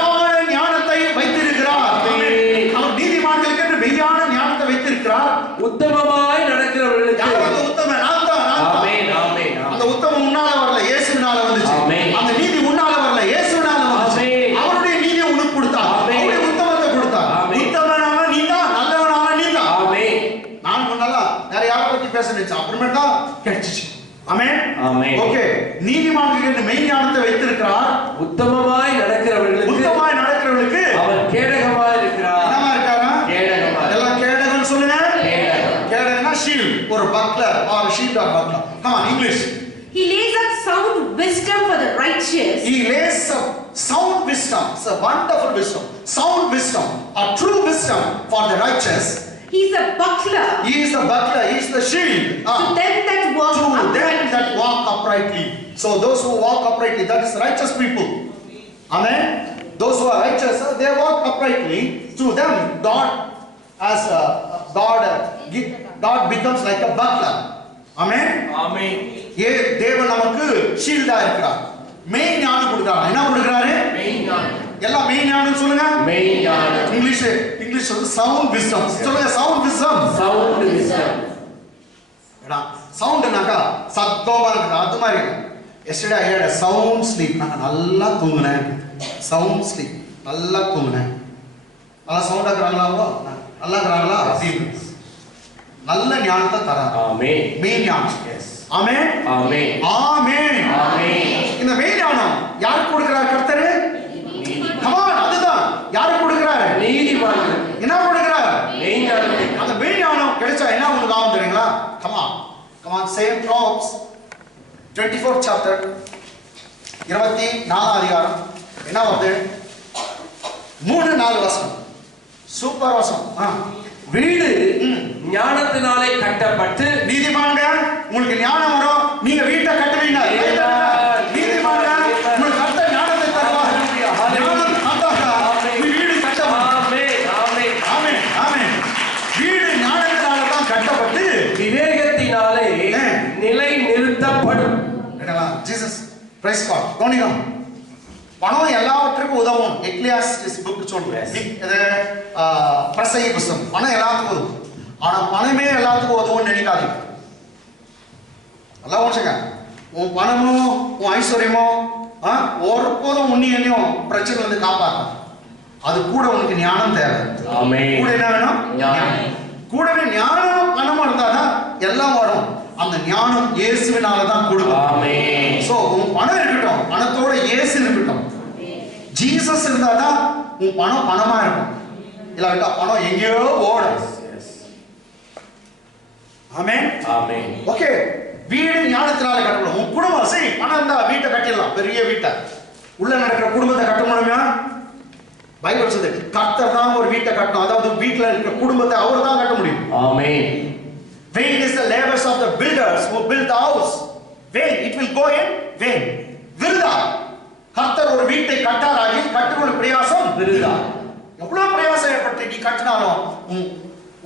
அவர் நீதிமான்களுக்கு என்று மெய்யான ஞானத்தை வைத்திருக்கிறார். உத்தமமாய் நடக்கிறவர்களுக்கு. யார் அந்த உத்தமன்? நான் தான். ஆமென் ஆமென். அந்த உத்தமம் முன்னால வரல, இயேசுவினால வந்துச்சு. அந்த நீதி முன்னால வரல, இயேசுவினால வந்துச்சு. அவருடைய நீதியை உனக்கு கொடுத்தார். அவருடைய உத்தமத்தை கொடுத்தார். உத்தமனான நீதான், நல்லவனான நீதான். ஆமென். நான் முன்னால வேற யாரை பத்தி பேசணுச்சு, அப்புறமேட்டு தான் கிடைச்சிச்சு. ஆமென் ஆமென். ஓகே, நீதிமான்களுக்கு மெய் ஞானத்தை வைத்திருக்கிறார். உத்தமமாய் நடக்கிறவர்களுக்கு அவர் கேடகமாய் இருக்கிறார். என்னமா இருக்காரா? கேடகமாய். எல்லாம் கேடகம்னு சொல்லுங்க. கேடகம். கேடகம்னா ஷீல்ட், ஒரு buckler or shield or buckler. Come on, English. He lays up sound wisdom for the righteous. He lays up sound wisdom. It's a wonderful wisdom. Sound wisdom or true wisdom for the righteous. He is a buckler. He is the buckler. He is the shield. To them that walk uprightly. So those who walk uprightly, that is righteous people. Amen. Those who are righteous, they walk uprightly. To them, God becomes like a buckler. Amen. Amen. தேவன் நமக்கு ஷீல்டா இருக்கிறார். மெய் ஞானம் கொடுக்கிறார். என்ன கொடுக்கிறாரு? மெய் ஞானம். எல்லாம் மெய் ஞானம் சொல்லுங்க. மெய் ஞானம். இங்கிலீஷ் வந்து சவுண்ட் விஸ்டம். சொல்லுங்க, சவுண்ட் விஸ்டம். Sound wisdom. எடா சவுண்ட்னாக்கா சத்தமா இருக்கு, அது மாதிரி இருக்கு. Yesterday I had a sound sleep. நான் நல்லா தூங்குனேன். சவுண்ட் ஸ்லீப், நல்லா தூங்குனேன். நல்லா சவுண்டா இருக்கறாங்களா? நல்லா இருக்கறாங்களா? அப்படின்னு நல்ல ஞானத்தை தரார். ஆமென். மெய் ஞானம். எஸ். ஆமென். ஆமென். ஆமென். ஆமென். இந்த மெய் ஞானம் யாருக்கு கொடுக்கிறார் கர்த்தர்? Come on, அதுதான். யாருக்கு கொடுக்கிறார்? நீதிமான்களுக்கு. என்ன கொடுக்கிறார்? மெய் ஞானத்தை. அந்த மெய் ஞானம் கிடைச்சா என்ன உங்களுக்கு ஆகும் தெரியுங்களா? Come on. Come on, say Proverbs 24th chapter 24ஆம் அதிகாரம். என்ன வருது? 3-4 வசனம். சூப்பர் வசனம். வீடு ஞானத்தினாலே கட்டப்பட்டு. நீதிமான்கள் உங்களுக்கு ஞானம் வரும், நீங்க வீட்டை கட்டுவீங்க. நீதிமான்கள் உங்களுக்கு கர்த்தர் ஞானத்தை தருவார். ஞானம் வந்தாக்கா வீடு கட்டப்படும். ஆமென். ஆமென். ஆமென். ஆமென். வீடு ஞானத்தினால தான் கட்டப்பட்டு விவேகத்தினாலே நிலை நிறுத்தப்படும். Jesus praise God. கவனிங்க, பணம் எல்லாவற்றுக்கும் உதவும். எக்லியாஸ்டிஸ் புக் சொல்றேன், இது பிரசங்கி புத்தகம். பணம் எல்லாத்துக்கும் உதவும். ஆனா பணமே எல்லாத்துக்கும் உதவும் நினைக்காதீங்க. நல்லா வச்சுங்க. உன் பணமும் உன் ஐஸ்வர்யமும் ஒருபோதும் உன்னையும் பிரச்சனை வந்து காப்பாற்றும். அது கூட உனக்கு ஞானம் தேவை. ஆமென். கூட என்ன வேணும்? ஞானம். கூடவே ஞானம் பணமும் இருந்தாதான் எல்லாம் வரும். அந்த ஞானம் இயேசுவினால தான் கொடுக்கும். ஆமென். சோ உன் பணம் இருக்கட்டும், பணத்தோட இயேசு இருக்கட்டும். ஜீசஸ் இருந்தாதான் உன் பணம் பணமா இருக்கும். இல்லாட்டா பணம் எங்கேயோ ஓடும். ஆமென். ஆமென். ஓகே, வீடு ஞானத்தினால கட்டப்படும். உன் குடும்பம் சரி, பணம் இருந்தா வீட்டை கட்டிடலாம். பெரிய வீட்டை உள்ள நடக்கிற குடும்பத்தை கட்ட முடியுமா? பைபிள் சொல்லுது கர்த்தர் தான் ஒரு வீட்டை கட்டணும். அதாவது வீட்ல இருக்கிற குடும்பத்தை அவர் தான் கட்ட முடியும். ஆமென். Vain is the labors of the builders who build the house. Vain, it will go in vain. விருதா. கர்த்தர் ஒரு வீட்டை கட்டாராகி கட்டுற பிரயாசம் விருதா. எவ்வளவு பிரயாசம் ஏற்பட்டு நீ கட்டினாலும்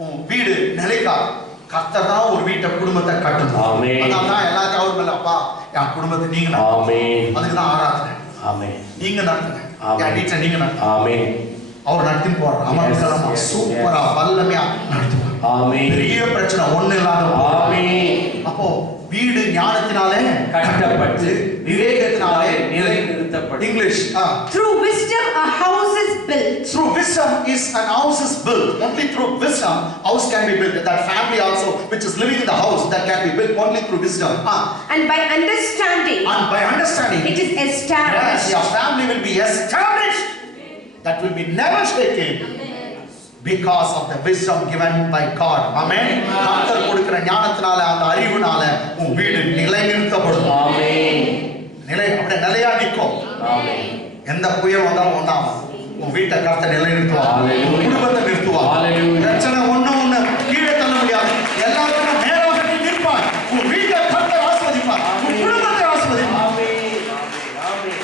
உன் வீடு நிலைக்காது. கர்த்தர் தான் ஒரு வீட்டை குடும்பத்தை கட்டணும். ஆமென். அதான் தான் எல்லாத்தையும் அவர் மேல அப்பா என் குடும்பத்தை நீங்க நடத்துங்க. ஆமென். அதுக்கு தான் ஆராதனை. ஆமென். நீங்க நடத்துங்க. ஆமென். என் வீட்டை நீங்க நடத்துங்க. ஆமென். அவர் நடத்தி போறார். அமர்க்கலமா சூப்பரா வல்லமையா நடத்துவார். ஆமென். பெரிய பிரச்சனை ஒண்ணு இல்லாத ஆமென். அப்போ வீடு ஞானத்தினாலே கட்டப்பட்டு விவேகத்தினாலே நிலைநிறுத்தப்படும். English Through wisdom a house is built. through wisdom is an house is built. Only through wisdom house can be built. That family also which is living in the house that can be built only through wisdom. And by understanding And by understanding it is yes, established. your family will be established. That will be never shaken. Because of the wisdom given by God. Amen. கர்த்தர் கொடுக்கிற ஞானத்தினால அந்த அறிவுனால உன் வீடு நிலைநிறுத்தப்படும். ஆமென். நிலை அப்படியே நிலையா நிற்கும். ஆமென். எந்த புயல் வந்தாலும் ஒண்ணாம உன் வீட்டை கர்த்தர் நிலைநிறுத்துவார். Hallelujah. குடும்பத்தை நிறுத்துவார். Hallelujah. பிரச்சனை ஒண்ணு கீழே தள்ள முடியாது. எல்லாத்தையும் மேலாக நிற்பார். உன் வீட்டை கர்த்தர் ஆசீர்வதிப்பார். உன் குடும்பத்தை ஆசீர்வதிப்பார். ஆமென். ஆமென்.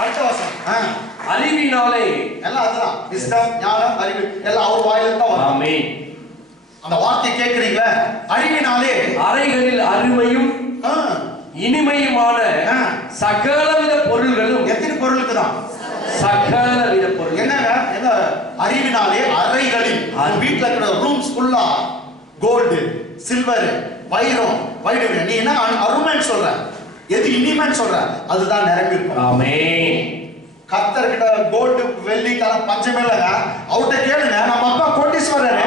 அடுத்த வசனம். அறிவினாலே எல்லாம் அதுதான். விஸ்டம், ஞானம், அறிவு எல்லாம் அவர் வாயிலிருந்து தான் வரும். ஆமென். அந்த வார்த்தையை கேட்கிறீங்களா? அறிவினாலே அறைகளில் அருமையும் இனிமையுமான சகலவித பொருள்களும். எத்தனை பொருளுக்கு தான்? சகலவித பொருள். என்னங்க? என்ன அறிவினாலே அறைகளில் வீட்டுல இருக்கிற ரூம்ஸ் ஃபுல்லா கோல்டு, சில்வர், வைரம், வைடூரியம். நீ என்ன அருமைன்னு சொல்ற? எது இனிமைன்னு சொல்ற? அதுதான் நிரம்பி இருக்கும். ஆமென். கர்த்தர் கிட்ட கோல்டு, வெள்ளி, கலம் பஞ்சமே இல்லைங்க. அவர்கிட்ட கேளுங்க. நம்ம அப்பா கோட்டீஸ்வரர்.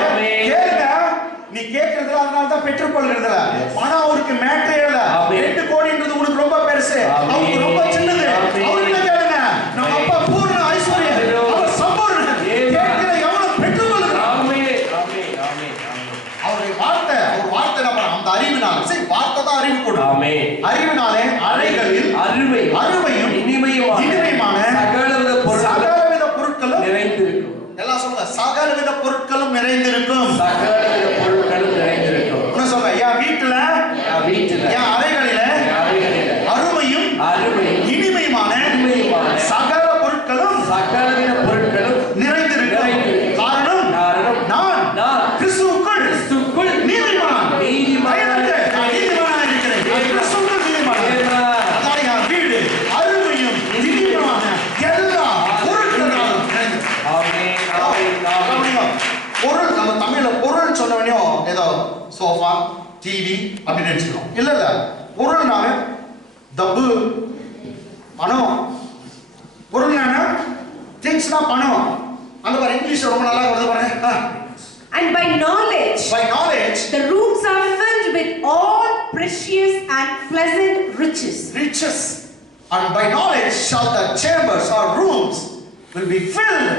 கேளுங்க. நீ கேட்கறதுல அதனால தான் பெற்றுக்கொள்கிறதுல பணம் அவருக்கு மேட்டரே இல்ல. 2 கோடின்றது உனக்கு ரொம்ப பெருசு, அவருக்கு ரொம்ப சின்னது. அவர்கிட்ட கேளுங்க. நம்ம அப்பா பூர்ண ஐஸ்வர்யம், அவர் சம்பூர்ண. கேட்கிற எவனும் பெற்றுக்கொள்கிறான். ஆமென். ஆமென். ஆமென். அவருடைய வார்த்தை, அவர் வார்த்தை நம்ம அந்த அறிவினால சரி வார்த்தை தான் அறிவு கொடு. ஆமென். அறிவினாலே அறைகளில் அருமையும் இனிமையுமான சகலவித பொருட்களும் நிறைந்திருக்கும். எல்லாம் சொல்லுங்க. சகலவித பொருட்களும் நிறைந்திருக்கும். சகலவித பொருட்களும் நிறைந்திருக்கும். என்ன சொல்ற? என் வீட்டுல என் அறைகளில அருமையும் இனிமையுமான சகல பொருட்களும் சகலவித பொருட்களும் நிறைந்திருக்கும். காரணம் நான் கிறிஸ்துவுக்குள் நீதிமான். பொருள் நம்ம தமிழ்ல பொருள் சொன்னவனையும் ஏதோ சோஃபா, டிவி அப்படின்னு நினைச்சுக்கிறோம். இல்ல இல்ல, பொருள்னாவே டப்பு, பணம். பொருள்னா திங்ஸ்னா பணம். அந்த பாரு இங்கிலீஷ்ல ரொம்ப நல்லா வருது பாருங்க. And by knowledge the rooms are filled with all precious and pleasant riches. And by knowledge shall the chambers or rooms will be filled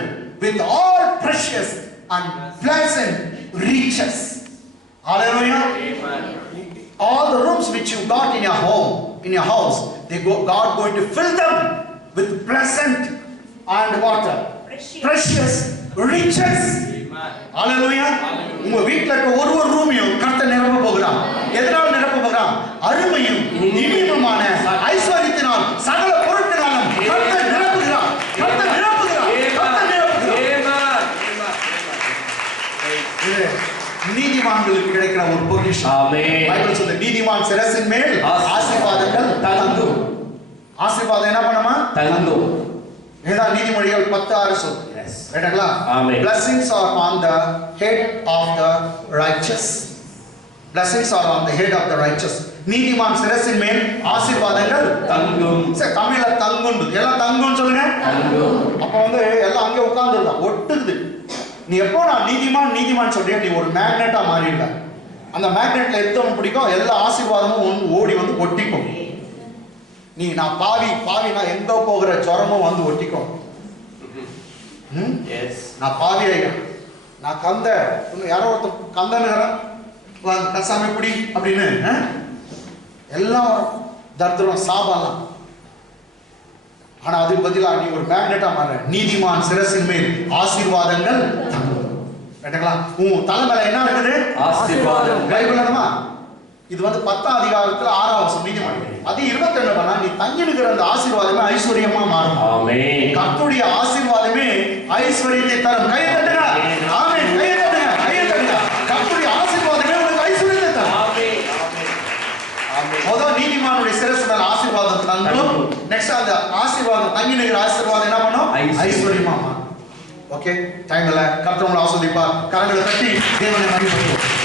with all precious and pleasant riches. Hallelujah. Amen. All the rooms which you got in your home, in your house, God going to fill them with pleasant and water, precious riches. Hallelujah. உங்க வீட்ல இருக்க ஒரு ரூமையும் கர்த்தர் நிரப்ப போகிறார். எதனால நிரப்ப போகிறார்? அருமையும் இனிமையுமான ஐஸ்வரியத்தினால் சகல பொருட்களாலும் கர்த்தர் நிரப்புகிறார். கர்த்தர் நிரப்புகிறார். கர்த்தர் நிரப்புகிறார். இது நீதிமான்களுக்கு கிடைக்கிற ஒரு பொக்கிஷம். ஆமென். பைபிள் சொல்லுது நீதிமான் சிரசின் மேல் ஆசீர்வாதங்கள் தங்கும். ஆசீர்வாதம் என்ன பண்ணுமா? தங்கும். இதுதான் நீதிமொழிகள் 10:6 சொல்லுது. ரைட்டுங்களா? ஆமென். Blessings are on the head of the righteous. Blessings are on the head of the righteous. நீதிமான் சிரசின் மேல் ஆசீர்வாதங்கள் தங்கும். சரி, தமிழ்ல தங்கும். எல்லாம் தங்கும்னு சொல்லுங்க. தங்கும். அப்ப வந்து எல்லாம் அங்கே உட்கார்ந்துருந்தா ஒட்டுது. நீ எப்போ நான் நீதிமான் சொல்றியா, நீ ஒரு மேக்னெட்டா மாறிடுற. அந்த மேக்னெட்ல எத்தவன் பிடிக்கும் எல்லா ஆசீர்வாதமும் ஓடி வந்து ஒட்டிக்கும். நீ நான் பாவினா எங்க போகிற ஜுரமும் வந்து ஒட்டிக்கும். நான் பாவி ஆயிடும், நான் கந்த யாரோ ஒருத்தர் கந்தன்னு கசாமி பிடி அப்படின்னு எல்லாம் தர்தரம் சாபம்லாம் ஆனா அதுக்கு பதிலா நீ ஒரு மேக்னெட்டா மாற. நீதிமான் சிரசின் மேல் ஆசீர்வாதங்கள் தங்கும். கேட்டங்களா? உன் தலை மேல என்ன இருக்குது? ஆசீர்வாதம். பைபிள் என்னமா? இது வந்து 10ஆம் அதிகாரத்துல 6ஆம் வசனம் நீதிமான். அது 22 பண்ணா நீ தங்கி இருக்கிற அந்த ஆசீர்வாதமே ஐஸ்வர்யமா மாறும். ஆமென். கர்த்தருடைய ஆசீர்வாதமே ஐஸ்வர்யத்தை தரும். கையை தட்டுங்க. ஆமென். கையை தட்டுங்க. கையை தட்டுங்க. கர்த்தருடைய ஆசீர்வாதமே உங்களுக்கு ஐஸ்வர்யத்தை தரும். ஆமென். ஆமென். ஆமென். முதல் நீதிமானுடைய சிரசு மேல ஆசீர்வாதம் தங்கும். நெக்ஸ்ட் அந்த ஆசீர்வாதம் தங்கி நிற்கிற ஆசீர்வாதம் என்ன பண்ணும்? ஐஸ்வர்யமா மாறும். ஓகே, டைம்ல கர்த்தர் உங்களை ஆசீர்வதிப்பார். கரங்களை தட்டி தேவனை மகிமைப்படுத்துவோம்.